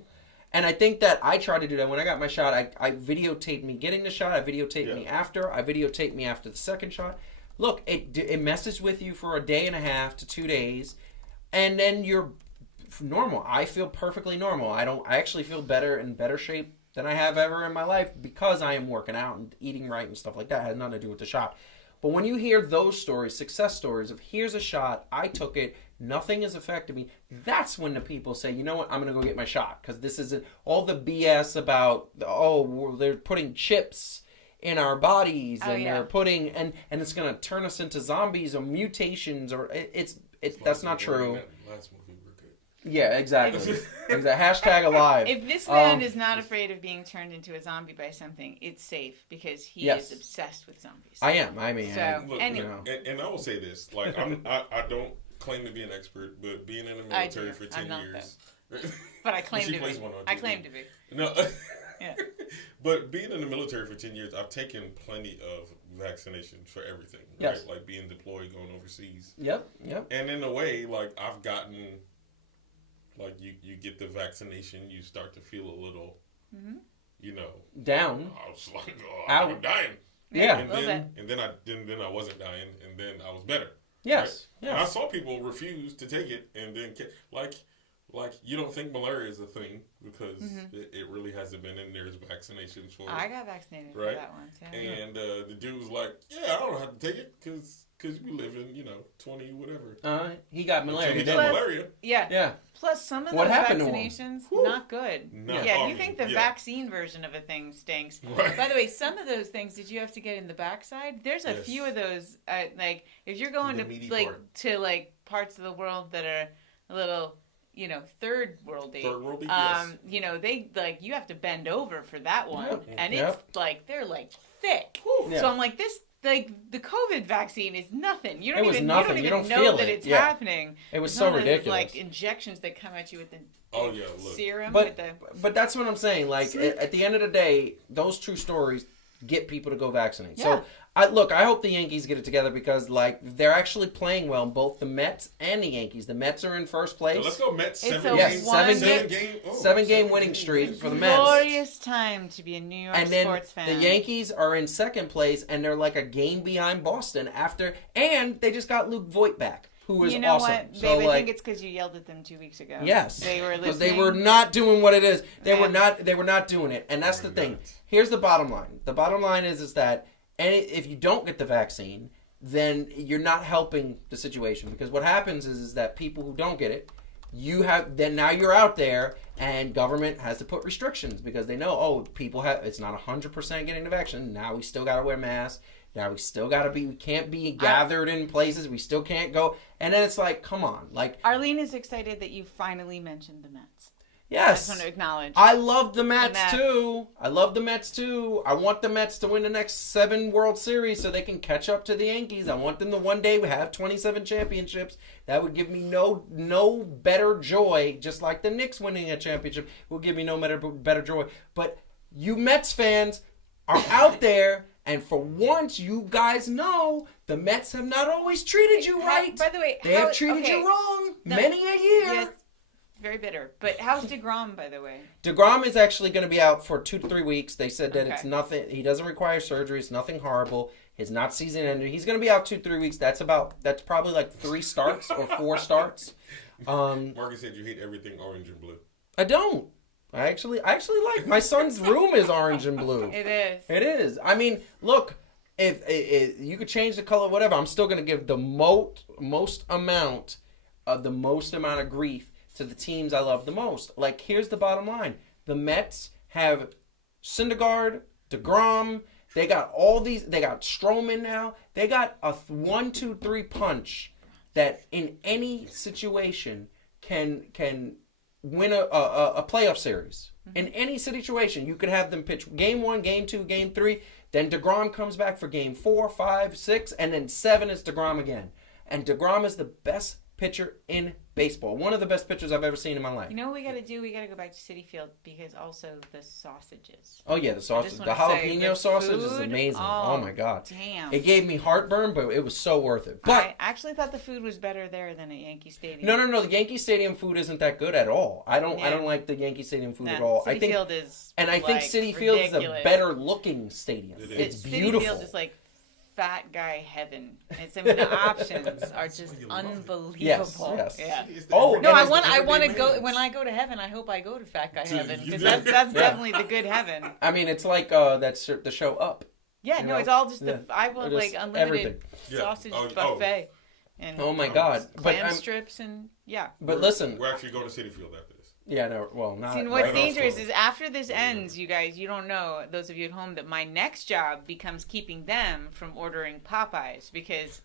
And I think that I tried to do that when I got my shot. I videotaped me getting the shot. I videotaped me after. I videotaped me after the second shot. Look, it messes with you for a day and a half to 2 days, and then you're normal. I feel perfectly normal. I actually feel in better shape than I have ever in my life because I am working out and eating right and stuff like that. It has nothing to do with the shot. But when you hear those stories, success stories of here's a shot, I took it, nothing has affected me, that's when the people say, you know what, I'm going to go get my shot, because this isn't all the BS about, they're putting chips in our bodies, and they're putting and it's gonna turn us into zombies or mutations, or it's that's not true. Last movie we're good. Yeah, exactly. Hashtag alive. If this man is not afraid of being turned into a zombie by something, it's safe because he is obsessed with zombies. I am. I mean, so look, and I will say this: like I don't claim to be an expert, but being in the military for 10 years, but I claim to be. I claim to be. No. Yeah. But being in the military for 10 years, I've taken plenty of vaccinations for everything, right? Yes. Like being deployed, going overseas. Yep. And in a way, like I've gotten, like you get the vaccination, you start to feel a little, down. I was like, I'm dying. Yeah. And then I wasn't dying, and then I was better. Yes. Right? And I saw people refuse to take it, and then like you don't think malaria is a thing because it really hasn't been, and there's vaccinations for it. I got vaccinated for that one too. And the dude was like, "Yeah, I don't have to take it because we live in 20 whatever." He got malaria. He got malaria. Yeah. Plus some of those vaccinations not good. You think the vaccine version of a thing stinks. Right. By the way, some of those things did you have to get in the backside? There's a few of those. Like if you're going to parts of the world that are a little. Third worldy. Yes. They you have to bend over for that one, and it's they're thick. Yeah. So I'm like, this the COVID vaccine is nothing. You don't even know that it's happening. It was so ridiculous. Like injections that come at you with the serum. But that's what I'm saying. Like at the end of the day, those true stories get people to go vaccinate. Yeah. So I hope the Yankees get it together because they're actually playing well, both the Mets and the Yankees. The Mets are in first place. So let's go Mets. Seven game winning streak for the Mets. Glorious time to be a New York sports fan. The Yankees are in second place, and they're like a game behind Boston and they just got Luke Voit back. Who is awesome. What, babe, I think it's because you yelled at them 2 weeks ago. Yes, they were listening. Because they were not doing what it is. They were not doing it, and that's the thing. Here's the bottom line. The bottom line is that if you don't get the vaccine, then you're not helping the situation, because what happens is that people who don't get it, now you're out there And government has to put restrictions because they know, it's not 100% getting the vaccine. Now we still got to wear masks. Now we still got to we can't be gathered in places. We still can't go. And then it's like, come on. Like, Arlene is excited that you finally mentioned the Mets. Yes. I just want to acknowledge. I love the Mets too. I love the Mets too. I want the Mets to win the next 7 World Series so they can catch up to the Yankees. I want them to one day have 27 championships. That would give me no better joy, just like the Knicks winning a championship will give me no better joy. But you Mets fans are out there, and for once, you guys know the Mets have not always treated you right. By the way, they have treated you wrong many a year. Yes. Very bitter. But how's DeGrom, by the way? DeGrom is actually going to be out for 2 to 3 weeks. They said that it's nothing. He doesn't require surgery. It's nothing horrible. It's not season ending. He's going to be out 2 to 3 weeks. That's probably like 3 starts or 4 starts. Marcus said you hate everything orange and blue. I don't. I actually like my son's room is orange and blue. It is. It is. I mean, look, if you could change the color, whatever, I'm still going to give the most amount of grief to the teams I love the most. Like, here's the bottom line. The Mets have Syndergaard, DeGrom. They got all these. They got Stroman now. They got a 1-2-3 punch that in any situation can win a playoff series. Mm-hmm. In any situation, you could have them pitch game 1, game 2, game 3. Then DeGrom comes back for game 4, 5, 6, and then 7 is DeGrom again. And DeGrom is the best pitcher in baseball. One of the best pitchers I've ever seen in my life. You know what we got to do? We got to go back to Citi Field because also the sausages. Oh, yeah, the sausage. The jalapeno sausage is amazing. Oh, my God. Damn. It gave me heartburn, but it was so worth it. But I actually thought the food was better there than at Yankee Stadium. No. The Yankee Stadium food isn't that good at all. I don't like the Yankee Stadium food at all. Citi Field is I think Citi Field is a better looking stadium. It's beautiful. Citi Field is like fat guy heaven. And some of the options are just unbelievable. Yes. Yeah. Oh no! I want to go. When I go to heaven, I hope I go to fat guy heaven because that's definitely the good heaven. I mean, it's like that's the show Up. Yeah, no, it's all just I want like unlimited sausage buffet. And oh my God! Clam strips and But listen, we're actually going to Citi Field after this. Yeah, no, well, not. See, what's dangerous is after this ends, you guys, you don't know, those of you at home, that my next job becomes keeping them from ordering Popeyes because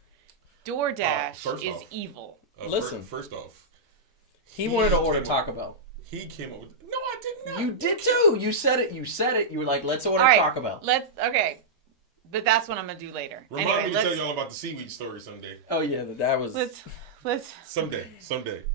DoorDash is evil. Listen, first off, he wanted to order Taco Bell. He came up with. No, I did not. You did too. You said it. You were like, let's order Taco Bell. Okay. But that's what I'm gonna do later. Remind me to tell y'all about the seaweed story someday. Oh yeah, that was. Let's. Someday.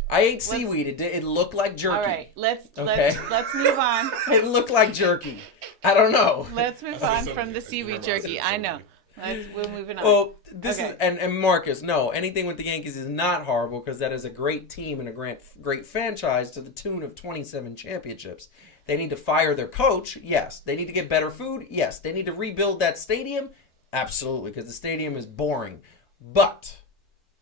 I ate seaweed. It looked like jerky. All right, let's move on. It looked like jerky. I don't know. Let's move on from the seaweed jerky. I know. We're moving on. Well, this is and Marcus. No, anything with the Yankees is not horrible because that is a great team and a great franchise to the tune of 27 championships. They need to fire their coach. Yes. They need to get better food. Yes. They need to rebuild that stadium. Absolutely, because the stadium is boring. But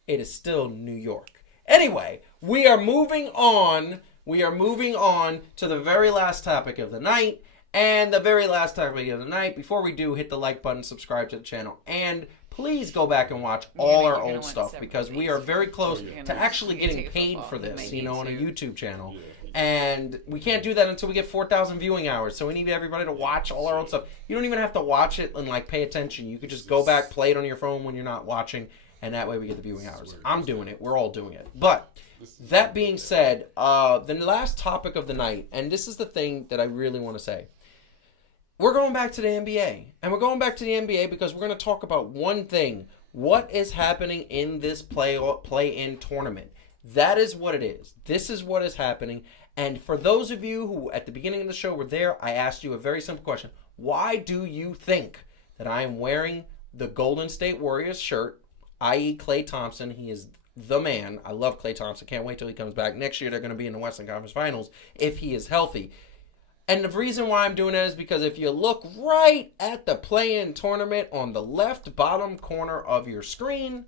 it is still New York. Anyway, we are moving on. To the very last topic of the night. And the very last topic of the night, before we do, hit the like button, subscribe to the channel, and please go back and watch all our old stuff because we are very close to actually getting paid for this, on a YouTube channel. And we can't do that until we get 4,000 viewing hours. So we need everybody to watch all our old stuff. You don't even have to watch it and pay attention. You could just go back, play it on your phone when you're not watching, and that way we get the viewing hours. I'm doing it. We're all doing it. But that being said, the last topic of the night, and this is the thing that I really want to say. We're going back to the NBA. And we're going back to the NBA because we're going to talk about one thing. What is happening in this play-in tournament? That is what it is. This is what is happening. And for those of you who at the beginning of the show were there, I asked you a very simple question. Why do you think that I am wearing the Golden State Warriors shirt, i.e. Klay Thompson? He is the man. I love Klay Thompson. Can't wait till he comes back. Next year they're going to be in the Western Conference Finals if he is healthy. And the reason why I'm doing that is because if you look right at the play-in tournament on the left bottom corner of your screen,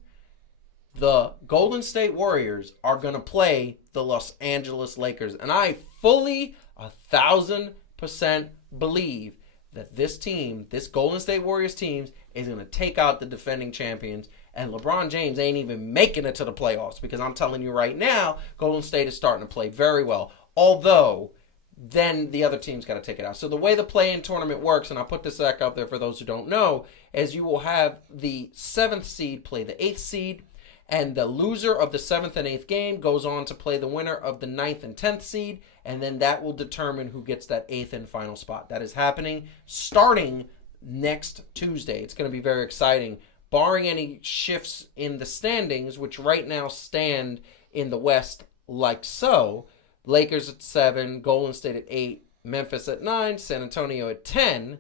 the Golden State Warriors are going to play the Los Angeles Lakers. And I fully 1,000% believe that this team, this Golden State Warriors team, is going to take out the defending champions. And LeBron James ain't even making it to the playoffs because I'm telling you right now, Golden State is starting to play very well. Although then the other team's got to take it out. So the way the play-in tournament works, and I'll put this back up there for those who don't know, is you will have the 7th seed play the 8th seed, and the loser of the 7th and 8th game goes on to play the winner of the 9th and 10th seed, and then that will determine who gets that 8th and final spot. That is happening starting next Tuesday. It's going to be very exciting, barring any shifts in the standings, which right now stand in the West like so. Lakers at 7, Golden State at 8, Memphis at 9, San Antonio at 10.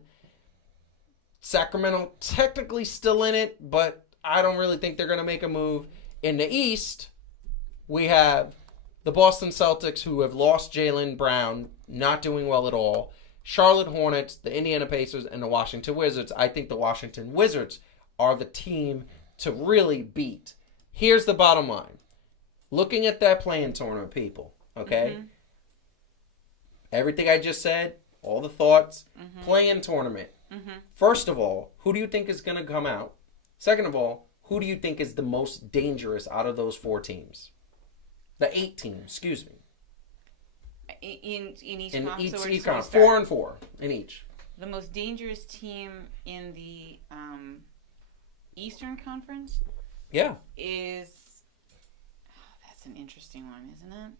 Sacramento technically still in it, but I don't really think they're going to make a move. In the East, we have the Boston Celtics, who have lost Jaylen Brown, not doing well at all. Charlotte Hornets, the Indiana Pacers, and the Washington Wizards. I think the Washington Wizards are the team to really beat. Here's the bottom line. Looking at that play-in tournament, people. Okay? Mm-hmm. Everything I just said, all the thoughts, play-in tournament. Mm-hmm. First of all, who do you think is going to come out? Second of all, who do you think is the most dangerous out of those 4 teams? The 8 teams, excuse me. In each in conference? Each conference. 4 and 4 in each. The most dangerous team in the Eastern Conference? Yeah. Is... Oh, that's an interesting one, isn't it?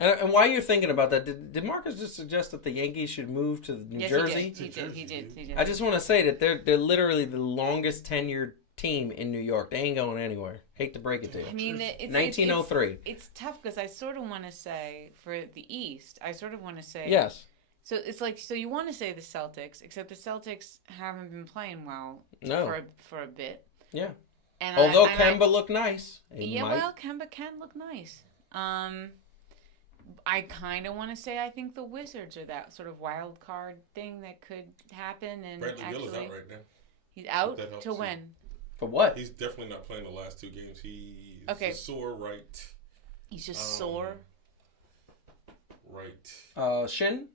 And while you're thinking about that, did Marcus just suggest that the Yankees should move to New Jersey? He did. I just want to say that they're literally the longest tenured team in New York. They ain't going anywhere. Hate to break it to you. I mean, it's 1903. It's tough because I sort of want to say for the East, yes. So it's like, so you want to say the Celtics, except the Celtics haven't been playing well for a bit. Yeah. And although Kemba looked nice. Well, Kemba can look nice. I kind of want to say I think the Wizards are that sort of wild card thing that could happen. And Bradley Beal is out right now. He's out to when? For what? He's definitely not playing the last 2 games. He's just sore right. He's just sore? Right. Shin?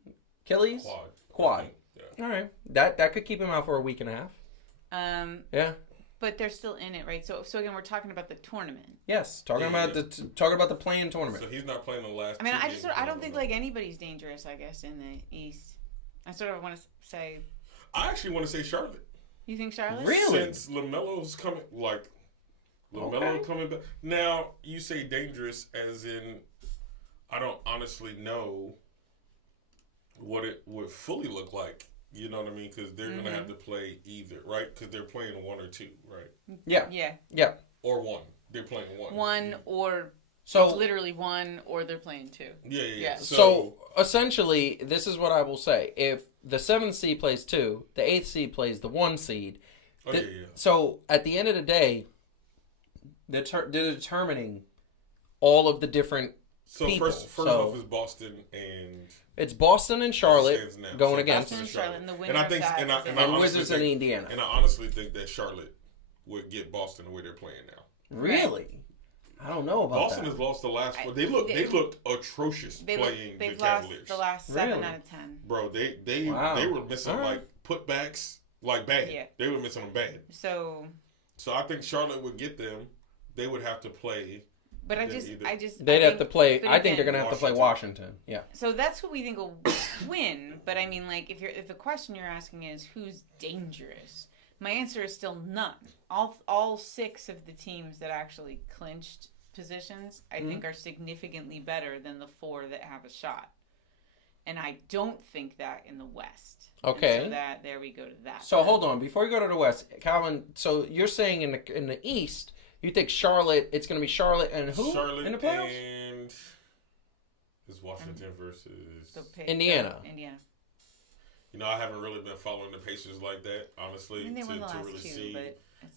Achilles? Quad. Yeah. All right. That could keep him out for a week and a half. Yeah. But they're still in it, right? So again, we're talking about the tournament. Yes, talking about the play-in tournament. So he's not playing the last. I mean, I don't think like anybody's dangerous. I guess in the East, I sort of want to say. I actually want to say Charlotte. You think Charlotte? Really? Since LaMelo's coming, coming back. Now you say dangerous, as in, I don't honestly know what it would fully look like. You know what I mean? Because they're going to have to play either, right? Because they're playing 1 or 2, right? Yeah. Or 1. They're playing 1. 1 or... So it's literally 1 or they're playing 2. Yeah. So essentially, this is what I will say. If the 7th seed plays 2, the 8th seed plays the 1 seed. So at the end of the day, they're determining all of the different people. First off is Boston and... It's Boston and Charlotte going against. Boston and Charlotte, and the winner and I think, and Wizards and Indiana. And I honestly think that Charlotte would get Boston the way they're playing now. Really? I don't know about Boston has lost the last 4. They looked atrocious playing the Cavaliers. The last 7 out of 10. Bro, they were missing like putbacks like bad. Yeah. They were missing them bad. So I think Charlotte would get them. They would have to play. But I they'd have to play. I think they're gonna have to play Washington. Yeah. So that's who we think will win. But I mean, like, if the question you're asking is who's dangerous, my answer is still none. All 6 of the teams that actually clinched positions, I think, are significantly better than the 4 that have a shot. And I don't think that in the West. Okay. And so there we go to that. So hold on, before we go to the West, Calvin. So you're saying in the East. You think Charlotte? It's going to be Charlotte and who Charlotte in the playoffs? And is Washington versus Indiana. You know, I haven't really been following the Pacers like that, honestly, to really see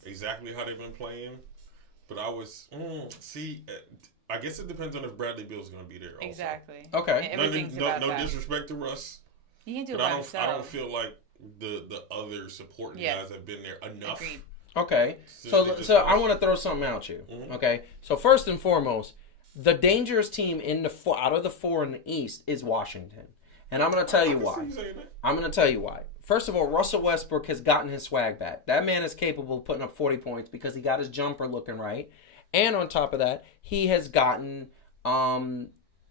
exactly how they've been playing. But I was I guess it depends on if Bradley Beal's going to be there. Also. Exactly. Okay. No disrespect to Russ. You can do it but by himself. I don't feel like the other supporting guys have been there enough. Agreed. Okay, so I want to throw something at you. Mm-hmm. Okay, so first and foremost, the dangerous team out of the 4 in the East is Washington, and I'm going to tell you why. First of all, Russell Westbrook has gotten his swag back. That man is capable of putting up 40 points because he got his jumper looking right, And on top of that, he has gotten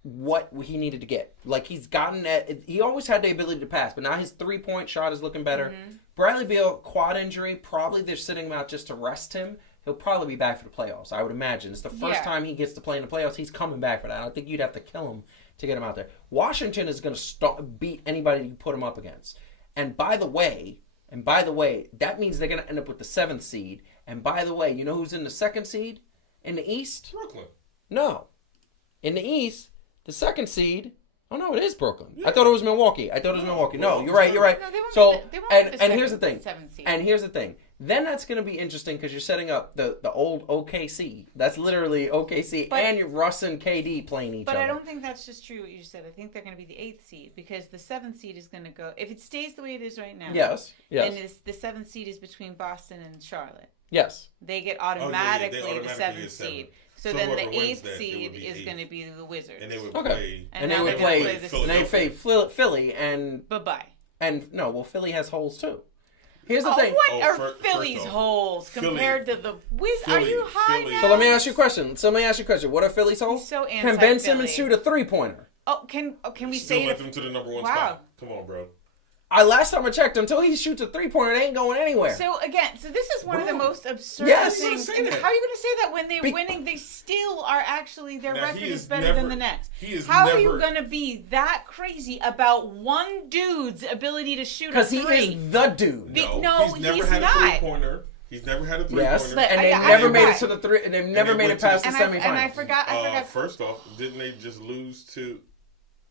what he needed to get. Like, he always had the ability to pass, but now his 3-point shot is looking better. Bradley Beal, quad injury, probably they're sitting him out just to rest him. He'll probably be back for the playoffs, I would imagine. It's the first time he gets to play in the playoffs. He's coming back for that. I don't think you'd have to kill him to get him out there. Washington is going to beat anybody you put him up against. And by the way, that means they're going to end up with the 7th seed. And by the way, you know who's in the 2nd seed in the East? Brooklyn. No. In the East, the 2nd seed. Oh no, it is Brooklyn. Yeah. I thought it was Milwaukee. No, you're right. No, and here's the thing. Then that's going to be interesting because you're setting up the old OKC. That's literally OKC and Russ and KD playing each other. But I don't think that's just true what you just said. I think they're going to be the 8th seed because the 7th seed is going to go. If it stays the way it is right now. Yes. Then the 7th seed is between Boston and Charlotte. Yes. They get automatically the 7th seed. So then the 8th seed is going to be the Wizards. And they would play. And they would play Philly and. Bye-bye. And no, well, Philly has holes too. Here's the thing. What are Philly's holes compared to the Wizards? Are you high now? So let me ask you a question. What are Philly's holes? He's so Can Ben Simmons shoot a 3-pointer? Oh, can we still say left him to the number 1 spot? Come on, bro. Last time I checked, until he shoots a 3-pointer, it ain't going anywhere. So this is one of the most absurd things. And how are you going to say that when they're winning, they still are actually, their record is better than the Nets? How are you going to be that crazy about one dude's ability to shoot a 3? Because he is the dude. No, he's never had not. a 3-pointer. He's never had a 3-pointer. Yes, and they never made it to the 3. And they've never made it past the semifinals. And I forgot. First off, didn't they just lose to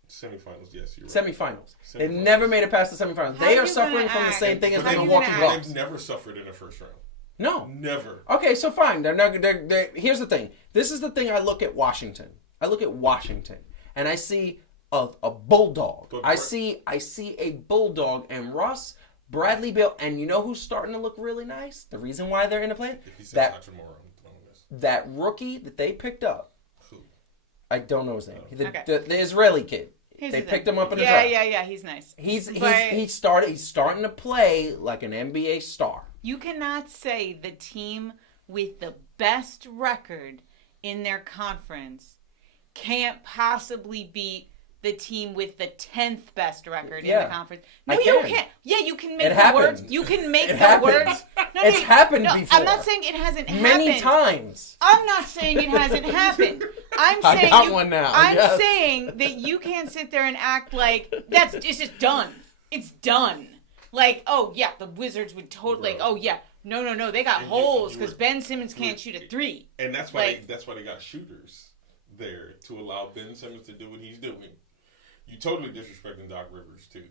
semifinals? Yes, you're right. Semifinals. They've never made it past the semifinals. They are suffering from the same thing as the Milwaukee Bucks. They've never suffered in the first round. No. Never. Okay, so fine. Here's the thing. This is the thing I look at Washington. And I see a bulldog. I see a bulldog and Russ, Bradley Beal, and you know who's starting to look really nice? The reason why they're in the play? That rookie that they picked up. Who? I don't know his name. The Israeli kid. They picked him up in the draft. Yeah, he's nice. He's starting to play like an NBA star. You cannot say the team with the best record in their conference can't possibly beat the team with the 10th best record in the conference. No, you can't. Yeah, you can make the words. You can make the words. It's happened before. I'm not saying it hasn't happened. Many times. I'm not saying it hasn't happened. I'm saying I got one now. I'm saying that you can't sit there and act like it's just done. It's done. Like, oh yeah, the Wizards would totally. Oh yeah, no, they got holes because Ben Simmons can't shoot a 3. And that's why they got shooters there to allow Ben Simmons to do what he's doing. You totally disrespecting Doc Rivers too.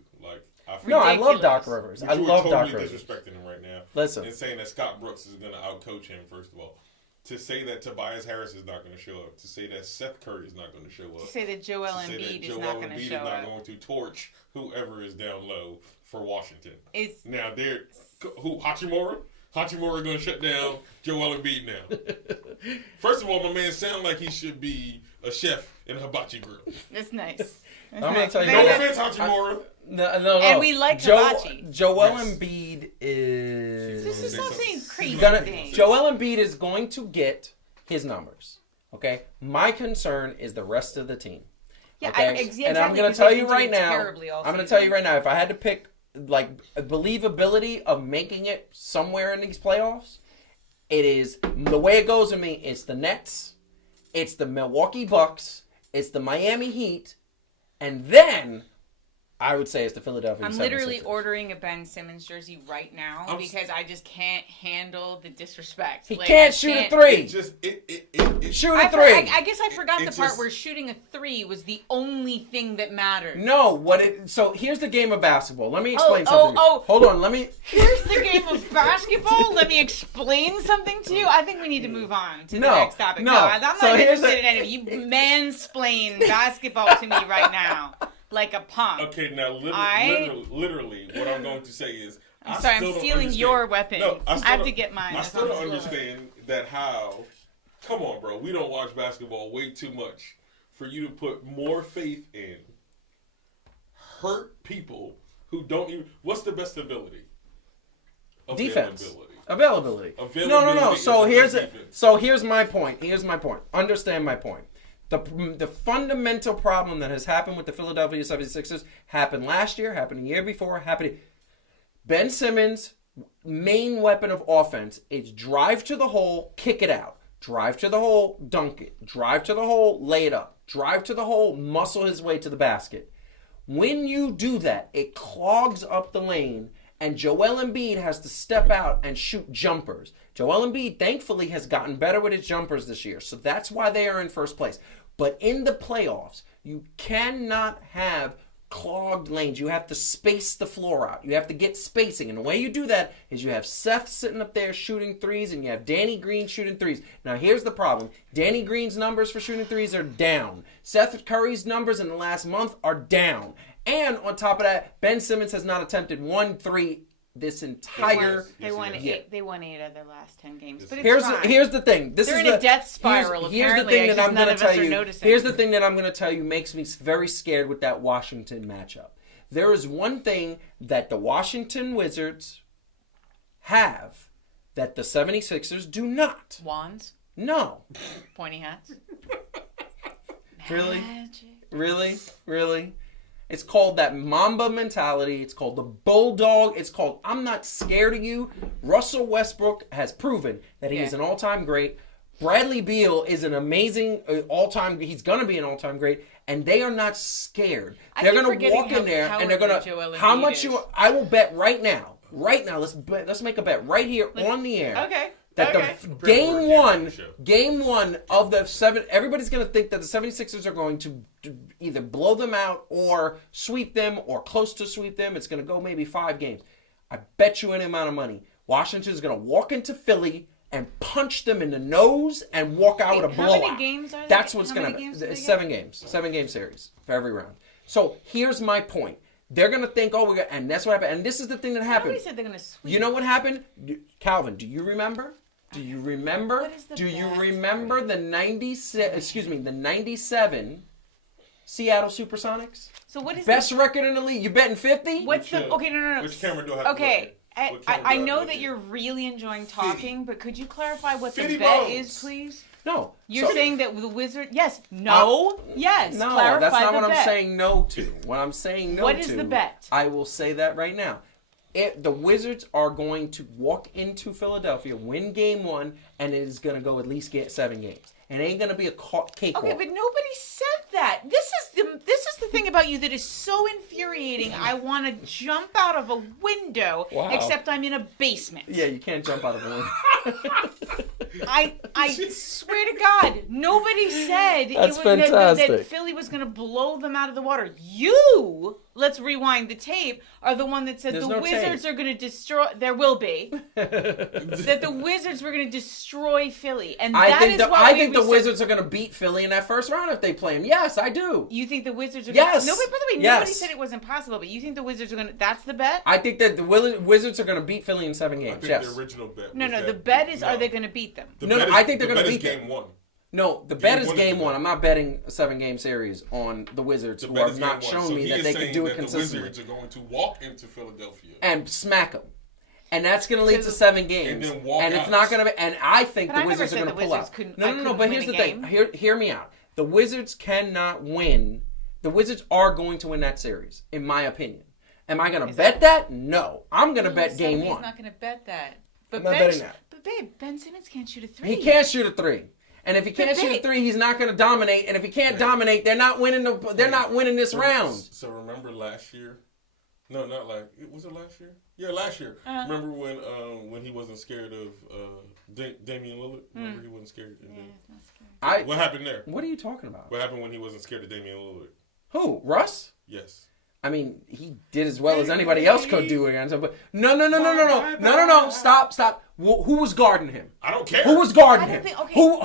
I love Doc Rivers. I love Doc Rivers. Disrespecting him right now. Listen, and saying that Scott Brooks is going to outcoach him. First of all, to say that Tobias Harris is not going to show up. To say that Seth Curry is not going to show up. To say that Joel Embiid is not going to show up. Not going to torch whoever is down low for Washington. Now Hachimura? Hachimura going to shut down Joel Embiid now. First of all, my man sound like he should be a chef in a hibachi grill. That's nice. I'm going to tell you. No offense, Hachimura. No. And we like hibachi. Joel Embiid is... This is not saying crazy things. Joel Embiid is going to get his numbers. Okay? My concern is the rest of the team. Yeah, okay? Exactly. And I'm going to tell you right now, if I had to pick believability of making it somewhere in these playoffs, it is the way it goes with me. It's the Nets, it's the Milwaukee Bucks, it's the Miami Heat, and then I would say it's the Philadelphia 76ers. I'm literally ordering a Ben Simmons jersey right now because I just can't handle the disrespect. He can't shoot a 3. Shoot a 3. I guess I forgot the part where shooting a 3 was the only thing that mattered. No, so here's the game of basketball. Let me explain something. Hold on, Here's the game of basketball. Let me explain something to you. I think we need to move on to the next topic. No, I'm not interested in any of you mansplain basketball to me right now. Like a punk. Okay, now literally, what I'm going to say is, I'm stealing your weapon. No, I have to get mine. I still don't understand that how. Come on, bro. We don't watch basketball way too much for you to put more faith in hurt people who don't even. What's the best ability? Defense. Availability. No. So here's my point. Understand my point. The fundamental problem that has happened with the Philadelphia 76ers happened last year, happened the year before, happened. Ben Simmons' main weapon of offense is drive to the hole, kick it out. Drive to the hole, dunk it. Drive to the hole, lay it up. Drive to the hole, muscle his way to the basket. When you do that, it clogs up the lane, and Joel Embiid has to step out and shoot jumpers. Joel Embiid, thankfully, has gotten better with his jumpers this year, so that's why they are in first place. But in the playoffs, you cannot have clogged lanes. You have to space the floor out. You have to get spacing. And the way you do that is you have Seth sitting up there shooting threes, and you have Danny Green shooting threes. Now, here's the problem. Danny Green's numbers for shooting threes are down. Seth Curry's numbers in the last month are down. And on top of that, Ben Simmons has not attempted 1 3 this entire. They won 8 of their last 10 games. But here's the thing. They're in a death spiral. Here's the thing that I'm going to tell you. Here's the thing that I'm going to tell you makes me very scared with that Washington matchup. There is one thing that the Washington Wizards have that the 76ers do not. Wands? No. Pointy hats? Really? It's called that Mamba mentality. It's called the Bulldog. It's called I'm not scared of you. Russell Westbrook has proven that he is an all-time great. Bradley Beal is an amazing all-time. He's going to be an all-time great. And they are not scared. They're going to walk in there and they're going to. How much you? I will bet right now. Let's make a bet right here on the air. Okay. That the game one of the 7, everybody's going to think that the 76ers are going to either blow them out or sweep them or close to sweep them. It's going to go maybe 5 games. I bet you any amount of money. Washington is going to walk into Philly and punch them in the nose and walk out with a blowout. How many games are there? That's what's going to happen. It's 7 games. 7-game series for every round. So here's my point. They're going to think, and that's what happened. And this is the thing that happened. Nobody said they're going to sweep. You know what happened? Calvin, do you remember? Do you remember the 97 Seattle Supersonics? So what is best record in the league? You betting 50? What's the okay? No. Which camera do I have? Okay, I know that you're really enjoying talking, but could you clarify what the bet is, please? No. You're saying that the Wizard? Yes. No. Yes. No, clarify that's not the what bet. I'm saying no to. What I'm saying no to. What is the bet? I will say that right now. The Wizards are going to walk into Philadelphia, win game 1, and it is going to go at least get 7 games. It ain't going to be a cakewalk. Okay, but nobody said that. This is the thing about you that is so infuriating. I want to jump out of a window, except I'm in a basement. Yeah, you can't jump out of a window. I swear to God, nobody said that Philly was going to blow them out of the water. You, let's rewind the tape, are the one that said the Wizards are going to destroy. There will be that the Wizards were going to destroy Philly, and I think the Wizards are going to beat Philly in that first round if they play them. Yes, I do. You think the Wizards are? Yes. Nobody. By the way, nobody said it was impossible, but you think the Wizards are going to? That's the bet. I think that the Wizards are going to beat Philly in 7 games. I think the original bet. No. The bet is are they going to beat them? I think they're going to beat them. Game 1. No, the bet is game 1. I'm not betting a 7-game series on the Wizards, who have not shown me that they can do it consistently. The Wizards are going to walk into Philadelphia and smack them. And that's going to lead to 7 games. And it's not going to be. And I think the Wizards are going to pull out. No. But here's the thing. Hear me out. The Wizards cannot win. The Wizards are going to win that series, in my opinion. Am I going to bet that? No. I'm going to bet game 1. He's not going to bet that. I'm not betting that. But babe, Ben Simmons can't shoot a 3. He can't shoot a 3. And if he can't shoot a 3, he's not going to dominate. And if he can't dominate, they're not winning. They're not winning this round. So remember last year? No, not like was it last year? Yeah, last year. Remember when he wasn't scared of Damian Lillard? Remember he wasn't scared. What happened there? What are you talking about? What happened when he wasn't scared of Damian Lillard? Who? Russ? Yes. I mean, he did as well as anybody else could do against him. But no. Stop. Who was guarding him? I don't care. Who was guarding him? Who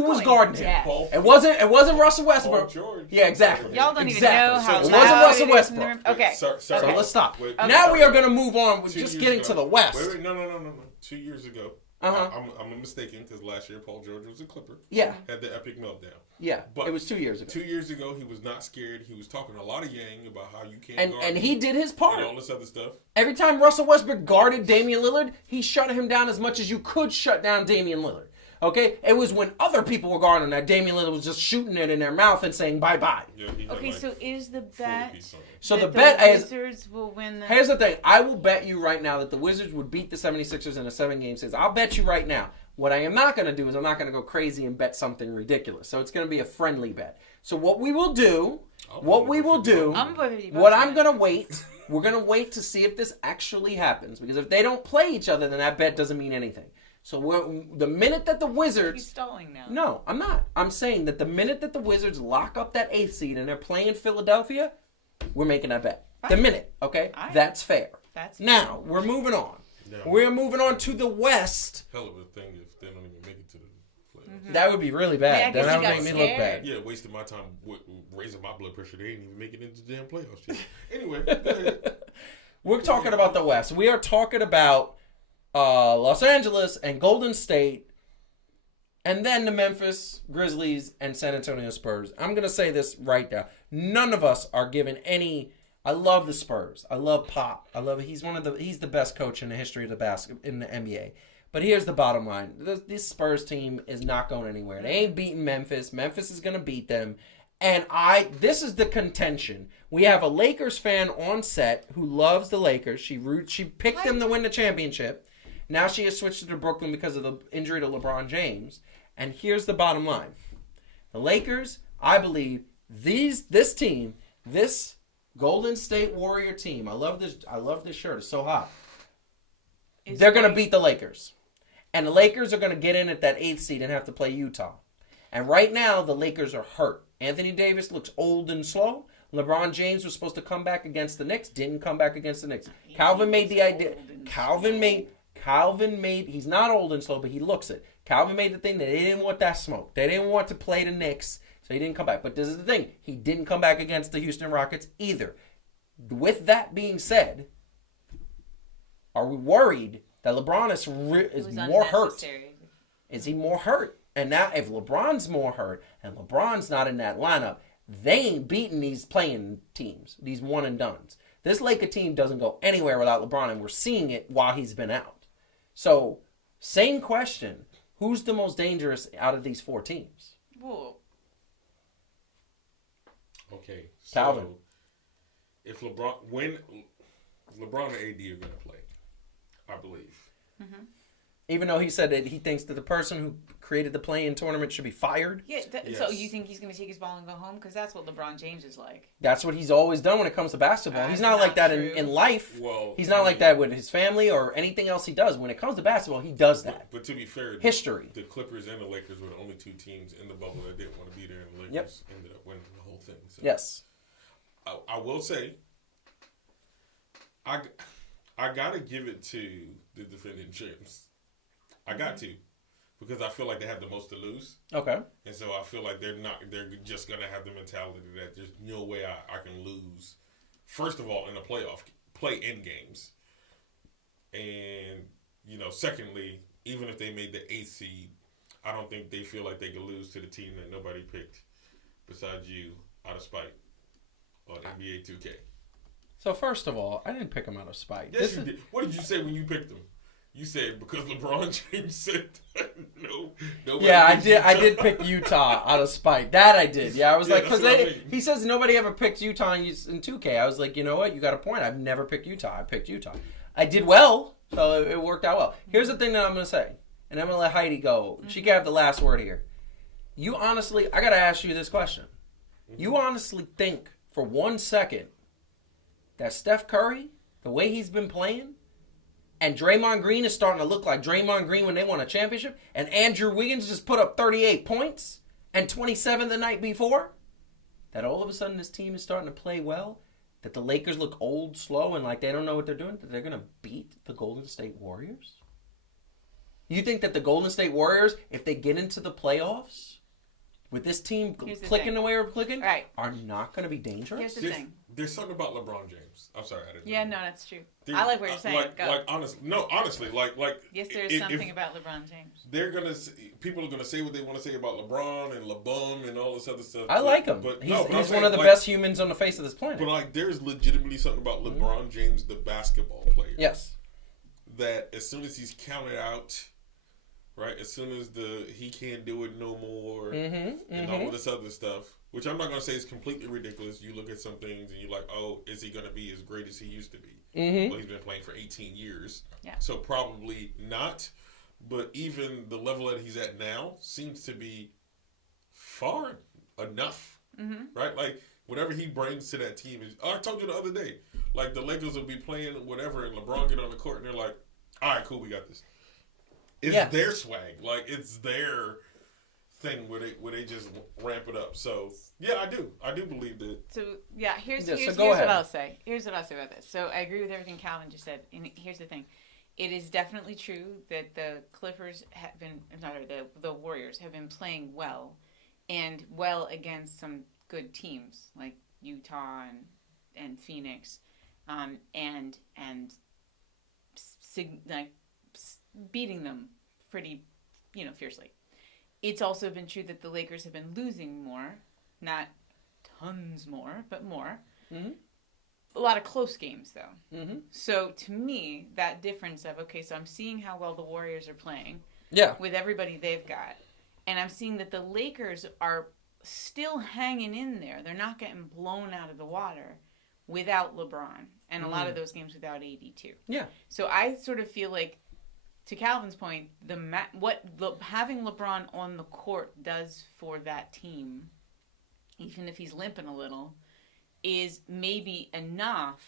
was guarding him? It wasn't Russell Westbrook. George. Yeah, exactly. Y'all don't even know how it wasn't Russell Westbrook. Okay. So let's stop. Now we are going to move on with just getting to the West. Wait. No. 2 years ago. I'm mistaken because last year Paul George was a Clipper. Yeah. Had the epic meltdown. Yeah, but it was 2 years ago. 2 years ago, he was not scared. He was talking a lot of yang about how you can't guard and me he did his part. and all this other stuff. Every time Russell Westbrook guarded Damian Lillard, he shut him down as much as you could shut down Damian Lillard. Okay? It was when other people were guarding that Damian Lillard was just shooting it in their mouth and saying bye-bye. Yeah, Okay, so is the bet So that the bet is... Wizards will win the... Here's the thing. I will bet you right now that the Wizards would beat the 76ers in a 7-game series. I'll bet you right now. What I am not going to do is I'm not going to go crazy and bet something ridiculous. So it's going to be a friendly bet. So what we will do... what I'm going to wait... We're going to wait to see if this actually happens. Because if they don't play each other, then that bet doesn't mean anything. So the minute that the Wizards... He's stalling now. No, I'm not. I'm saying that the minute that the Wizards lock up that 8th seed and they're playing Philadelphia, we're making that bet. Right. The minute, okay? Right. That's fair. Now, we're moving on. Yeah. We're moving on to the West. Hell of a thing if they don't even make it to the playoffs. Mm-hmm. That would be really bad. Yeah, that would make me look bad. Yeah, wasting my time raising my blood pressure. They ain't even make it into the damn playoffs yet. Anyway, go ahead. We're talking about the West. We are talking about Los Angeles and Golden State, and then the Memphis Grizzlies and San Antonio Spurs. I'm going to say this right now. None of us are given any... I love the Spurs. I love Pop. I love... He's the best coach in the history of the in the NBA. But here's the bottom line. This Spurs team is not going anywhere. They ain't beating Memphis. Memphis is going to beat them. And this is the contention. We have a Lakers fan on set who loves the Lakers. She picked them to win the championship. Now she has switched to Brooklyn because of the injury to LeBron James. And here's the bottom line. The Lakers, I believe, this team, this Golden State Warrior team, I love this shirt. It's so hot. They're going to beat the Lakers. And the Lakers are going to get in at that 8th seed and have to play Utah. And right now, the Lakers are hurt. Anthony Davis looks old and slow. LeBron James was supposed to come back against the Knicks. Didn't come back against the Knicks. Calvin made the idea. Calvin made, he's not old and slow, but he looks it. Calvin made the thing that they didn't want that smoke. They didn't want to play the Knicks, so he didn't come back. But this is the thing. He didn't come back against the Houston Rockets either. With that being said, are we worried that LeBron is more hurt? Is he more hurt? And now if LeBron's more hurt and LeBron's not in that lineup, they ain't beating these playing teams, these one and dones. This Laker team doesn't go anywhere without LeBron, and we're seeing it while he's been out. So, same question. Who's the most dangerous out of these 4 teams? Whoa. Okay. So Calvin. If LeBron and AD are going to play, I believe. Mm-hmm. Even though he said that he thinks that the person who created the play-in tournament should be fired. Yeah. So you think he's going to take his ball and go home? Because that's what LeBron James is like. That's what he's always done when it comes to basketball. He's not like that in life. Well, he's not like that with his family or anything else he does. When it comes to basketball, he does that. But to be fair, history. The Clippers and the Lakers were the only 2 teams in the bubble that didn't want to be there, and the Lakers ended up winning the whole thing. So yes. I will say, I got to give it to the defending champs. I got to, because I feel like they have the most to lose. Okay. And so I feel like they're just going to have the mentality that there's no way I can lose. First of all, in the play-in games. And, secondly, even if they made the 8th seed, I don't think they feel like they could lose to the team that nobody picked besides you out of spite on NBA 2K. So first of all, I didn't pick them out of spite. Yes, you did. What did you say when you picked them? You said because LeBron James said no. Yeah, I did pick Utah out of spite. That I did. Yeah, I was like, because he says nobody ever picked Utah in 2K. I was like, you know what? You got a point. I've never picked Utah. I picked Utah. I did well, so it worked out well. Here's the thing that I'm going to say, and I'm going to let Heidi go. She can have the last word here. You honestly, I got to ask you this question. You honestly think for 1 second that Steph Curry, the way he's been playing, and Draymond Green is starting to look like Draymond Green when they won a championship, and Andrew Wiggins just put up 38 points and 27 the night before, that all of a sudden this team is starting to play well, that the Lakers look old, slow, and like they don't know what they're doing, that they're going to beat the Golden State Warriors? You think that the Golden State Warriors, if they get into the playoffs, with this team clicking the way we're clicking, are not going to be dangerous? Here's the thing. there's something about LeBron James. I'm sorry, I didn't. Yeah, no, that's true. I like what you're saying. Go. Honestly, yes, there's something about LeBron James. People are gonna say what they want to say about LeBron and LeBum and all this other stuff. I like him. But he's one of the best humans on the face of this planet. But there's legitimately something about LeBron James, the basketball player. Yes. That as soon as he's counted out, right? As soon as he can't do it no more, and all of this other stuff. Which I'm not going to say is completely ridiculous. You look at some things and you're like, oh, is he going to be as great as he used to be? Well, he's been playing for 18 years. Yeah. So probably not. But even the level that he's at now seems to be far enough. Right? Like, whatever he brings to that team is... I told you the other day. Like, the Lakers will be playing whatever and LeBron get on the court and they're like, all right, cool, we got this. It's their swag. Like, it's their... thing where they just ramp it up. So yeah, I do believe that. So yeah, here's what I'll say. Here's what I'll say about this. So I agree with everything Calvin just said. And here's the thing: it is definitely true that the the Warriors have been playing well, and well against some good teams like Utah and Phoenix, and beating them pretty, fiercely. It's also been true that the Lakers have been losing more, not tons more, but more. A lot of close games, though. So to me, that difference of, so I'm seeing how well the Warriors are playing with everybody they've got, and I'm seeing that the Lakers are still hanging in there. They're not getting blown out of the water without LeBron, and a lot of those games without AD, too. Yeah. So I sort of feel like, to Calvin's point, having LeBron on the court does for that team, even if he's limping a little, is maybe enough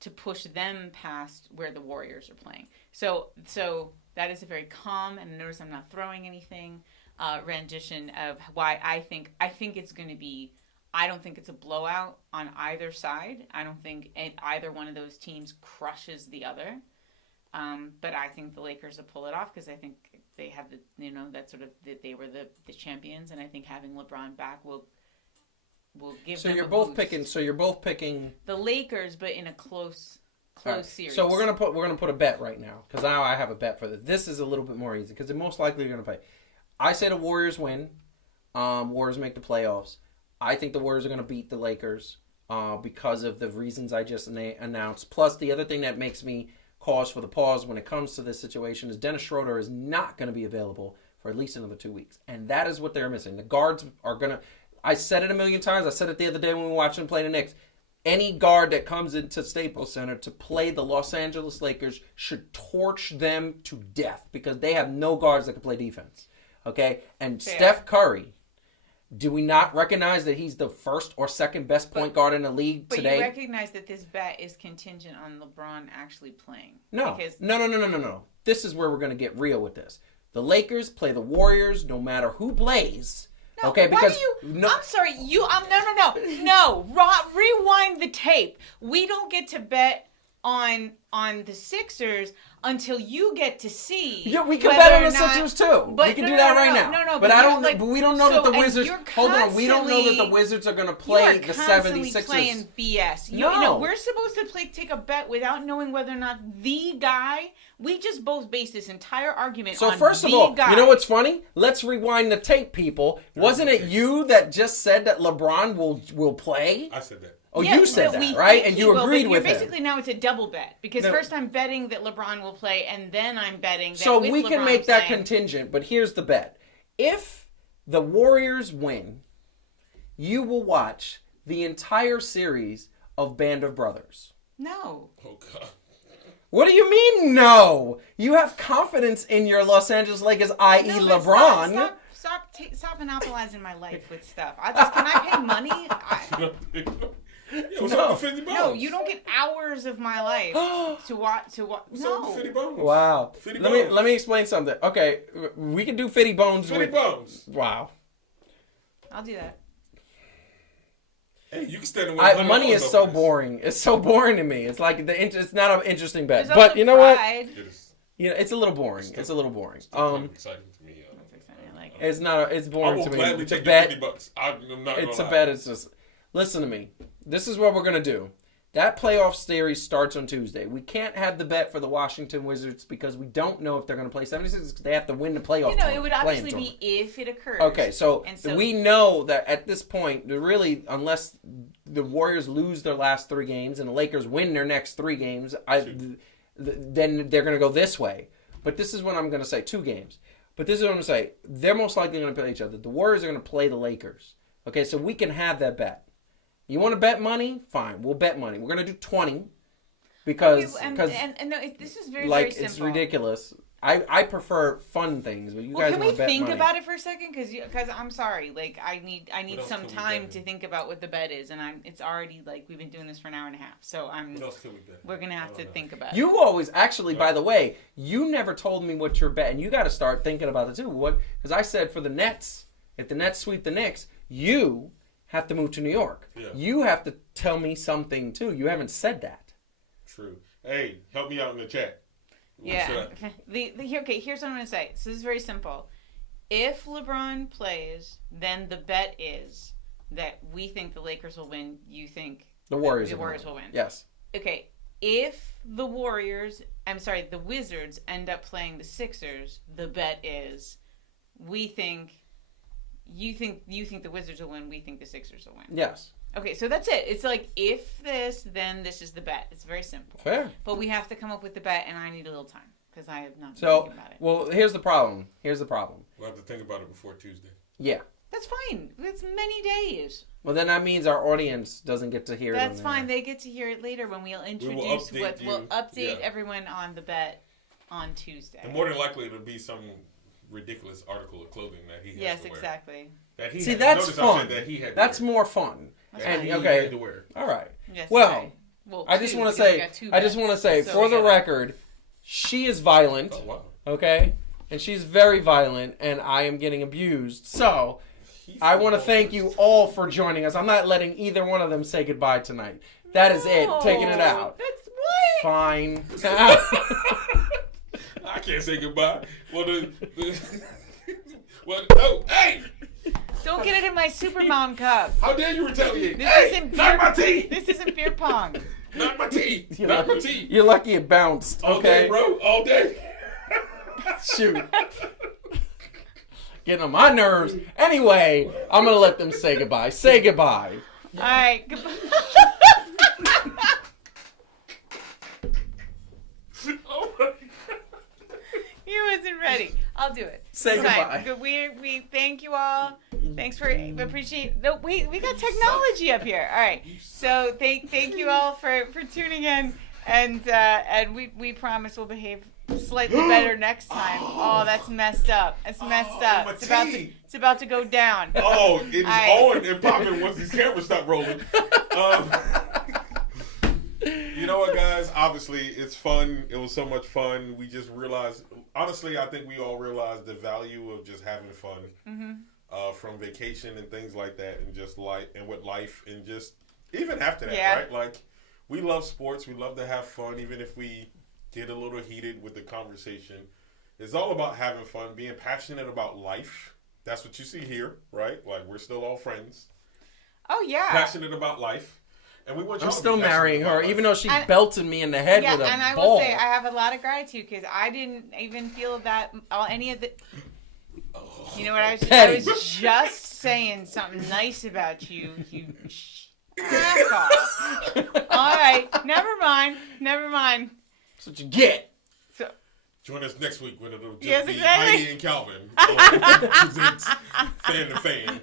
to push them past where the Warriors are playing. So that is a very calm, and notice I'm not throwing anything, rendition of why I think it's going to be. I don't think it's a blowout on either side. I don't think either one of those teams crushes the other. But I think the Lakers will pull it off because I think they have that sort of that they were the champions, and I think having LeBron back will give. So you're both picking. So you're both picking the Lakers, but in a close series. So we're gonna put a bet right now because now I have a bet for this. This is a little bit more easy because they're most likely going to play. I say the Warriors win. Warriors make the playoffs. I think the Warriors are going to beat the Lakers because of the reasons I just announced. Plus, the other thing that makes me cause for the pause when it comes to this situation is Dennis Schroeder is not going to be available for at least another 2 weeks. And that is what they're missing. The guards are going to... I said it a million times. I said it the other day when we were watching them play the Knicks. Any guard that comes into Staples Center to play the Los Angeles Lakers should torch them to death because they have no guards that can play defense. Okay? And Steph Curry... Do we not recognize that he's the first or second best point guard in the league today? But you recognize that this bet is contingent on LeBron actually playing. No. No. This is where we're going to get real with this. The Lakers play the Warriors no matter who plays. No, okay, because I'm sorry, no. Rewind the tape. We don't get to bet on the Sixers until you get to see. Yeah, we can bet on the Sixers too. We can do that right now. No. But I don't. But we don't know that the Wizards. Hold on. We don't know that the Wizards are going to play the 76ers. You're playing BS. No, we're supposed to take a bet without knowing whether or not the guy. We just both based this entire argument on the guy. So first of all, you know what's funny? Let's rewind the tape, people. Wasn't it you that just said that LeBron will play? I said that. Oh, you said that, right? And you agreed with him. Basically, now it's a double bet. Because first I'm betting that LeBron will play, and then I'm betting that so we can make that contingent, but here's the bet. If the Warriors win, you will watch the entire series of Band of Brothers. No. Oh, God. What do you mean, no? You have confidence in your Los Angeles Lakers, i.e. LeBron. Stop monopolizing my life with stuff. Can I pay money? No, you don't get hours of my life to watch. No. Wow. Let me explain something. Okay, we can do Fitty Bones. Bones. Wow. I'll do that. Hey, you can stand away. Money is so boring. It's so boring to me. It's like it's not an interesting bet. But you know what? It's a little boring. It's a little boring. Exciting to me. It's not. It's boring to me. I will gladly take the $50. I'm not. It's a bet. It's just. Listen to me. this is what we're going to do. That playoff series starts on Tuesday. We can't have the bet for the Washington Wizards because we don't know if they're going to play 76 because they have to win the playoff tournament. It would obviously be if it occurs. Okay, so we know that at this point, really, unless the Warriors lose their last 3 games and the Lakers win their next 3 games, then they're going to go this way. But this is what I'm going to say, 2 games. But this is what I'm going to say. They're most likely going to play each other. The Warriors are going to play the Lakers. Okay, so we can have that bet. You want to bet money? Fine, we'll bet money. We're going to do 20 because no, this is very, like, very simple. it's ridiculous. I prefer fun things, but you guys want to bet money. Can we think about it for a second? Because I'm sorry, like I need some time to think about what the bet is, and it's already like we've been doing this for an hour and a half, so What else can we bet? we're gonna have to think about it. You always actually, by the way, you never told me what your bet, and you got to start thinking about it too. Because I said for the Nets, if the Nets sweep the Knicks, you have to move to New York. Yeah. You have to tell me something too. You haven't said that. True. Hey, help me out in the chat. Yeah. Here's what I'm going to say. So this is very simple. If LeBron plays, then the bet is that we think the Lakers will win. You think the Warriors will win. Yes. Okay. If the Wizards end up playing the Sixers, the bet is you think the Wizards will win, we think the Sixers will win. Yes. Okay, so that's it. It's like, if this, then this is the bet. It's very simple. Fair. But we have to come up with the bet, and I need a little time, because I have not been thinking about it. Well, here's the problem. We'll have to think about it before Tuesday. Yeah. That's fine. It's many days. Well, then that means our audience doesn't get to hear it. That's fine. They get to hear it later when we'll introduce we'll update everyone on the bet on Tuesday. And more than likely, it'll be some ridiculous article of clothing that he has to wear. Yes, exactly. That's fun. That's more fun. He had to wear. All right. Yes, well, I just want to say, for the record, she is violent. Oh, wow. Okay, and she's very violent, and I am getting abused. So, I want to thank you all for joining us. I'm not letting either one of them say goodbye tonight. That is it. Taking it out. That's what? Fine. I can't say goodbye. Well, hey! Don't get it in my Supermom cup. How dare you retaliate? This isn't not my tea! This isn't beer pong. Not my tea! Not my tea! You're lucky it bounced. All day, bro. All day. Shoot. Getting on my nerves. Anyway, I'm going to let them say goodbye. Say goodbye. All right. Goodbye. Oh my God. He wasn't ready. I'll do it. Say goodbye. We thank you all. Thanks for appreciate. No, we got technology up here. All right. So thank you all for tuning in, and we promise we'll behave slightly better next time. Oh, that's messed up. It's messed up. It's about to go down. Oh, it's on and popping once these cameras stop rolling. You know what, guys? Obviously, it's fun. It was so much fun. We just realized, honestly, I think we all realized the value of just having fun from vacation and things like that, and just life and with life, and just even after that, right? Like, we love sports. We love to have fun, even if we get a little heated with the conversation. It's all about having fun, being passionate about life. That's what you see here, right? Like, we're still all friends. Oh, yeah. Passionate about life. And we want y'all I'm still to be marrying her, life. even though she belted me in the head with a ball. Yeah, and I will say I have a lot of gratitude because I didn't even feel that any of the. You know what I was just saying something nice about you. You back off. All right, never mind. That's what you get. So, join us next week when it'll just be exactly. Heidi and Calvin presents Fan to Fan.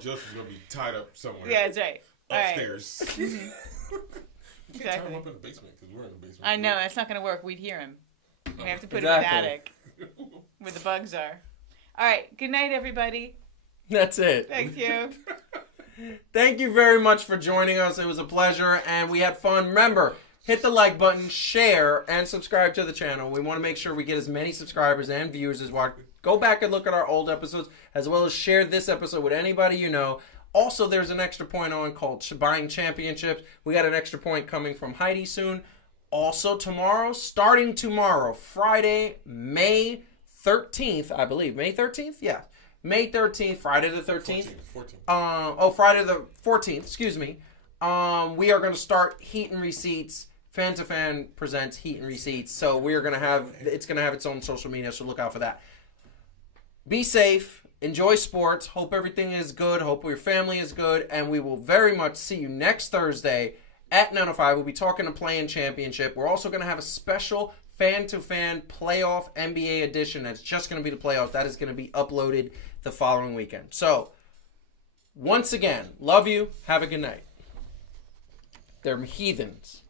Justin's gonna be tied up somewhere. Yeah, that's right. Upstairs. Right. You can't tie him up in the basement because we're in the basement. I know that's not gonna work. We'd hear him. We have to put him in the attic where the bugs are. All right. Good night, everybody. That's it. Thank you. Thank you very much for joining us. It was a pleasure, and we had fun. Remember, hit the like button, share, and subscribe to the channel. We want to make sure we get as many subscribers and viewers as possible. Go back and look at our old episodes, as well as share this episode with anybody you know. Also, there's an extra point on called Buying Championships. We got an extra point coming from Heidi soon. Also, starting tomorrow, Friday, May 13th, I believe. May 13th? Yeah. May 13th, Friday the 13th. 14th. Friday the 14th, excuse me. We are going to start Heat and Receipts. Fan to Fan presents Heat and Receipts. So we're going to have, it's going to have its own social media, so look out for that. Be safe. Enjoy sports. Hope everything is good. Hope your family is good. And we will very much see you next Thursday at 9:05. We'll be talking to Play-In Championship. We're also going to have a special fan-to-fan playoff NBA edition. That's just going to be the playoffs. That is going to be uploaded the following weekend. So, once again, love you. Have a good night. They're heathens.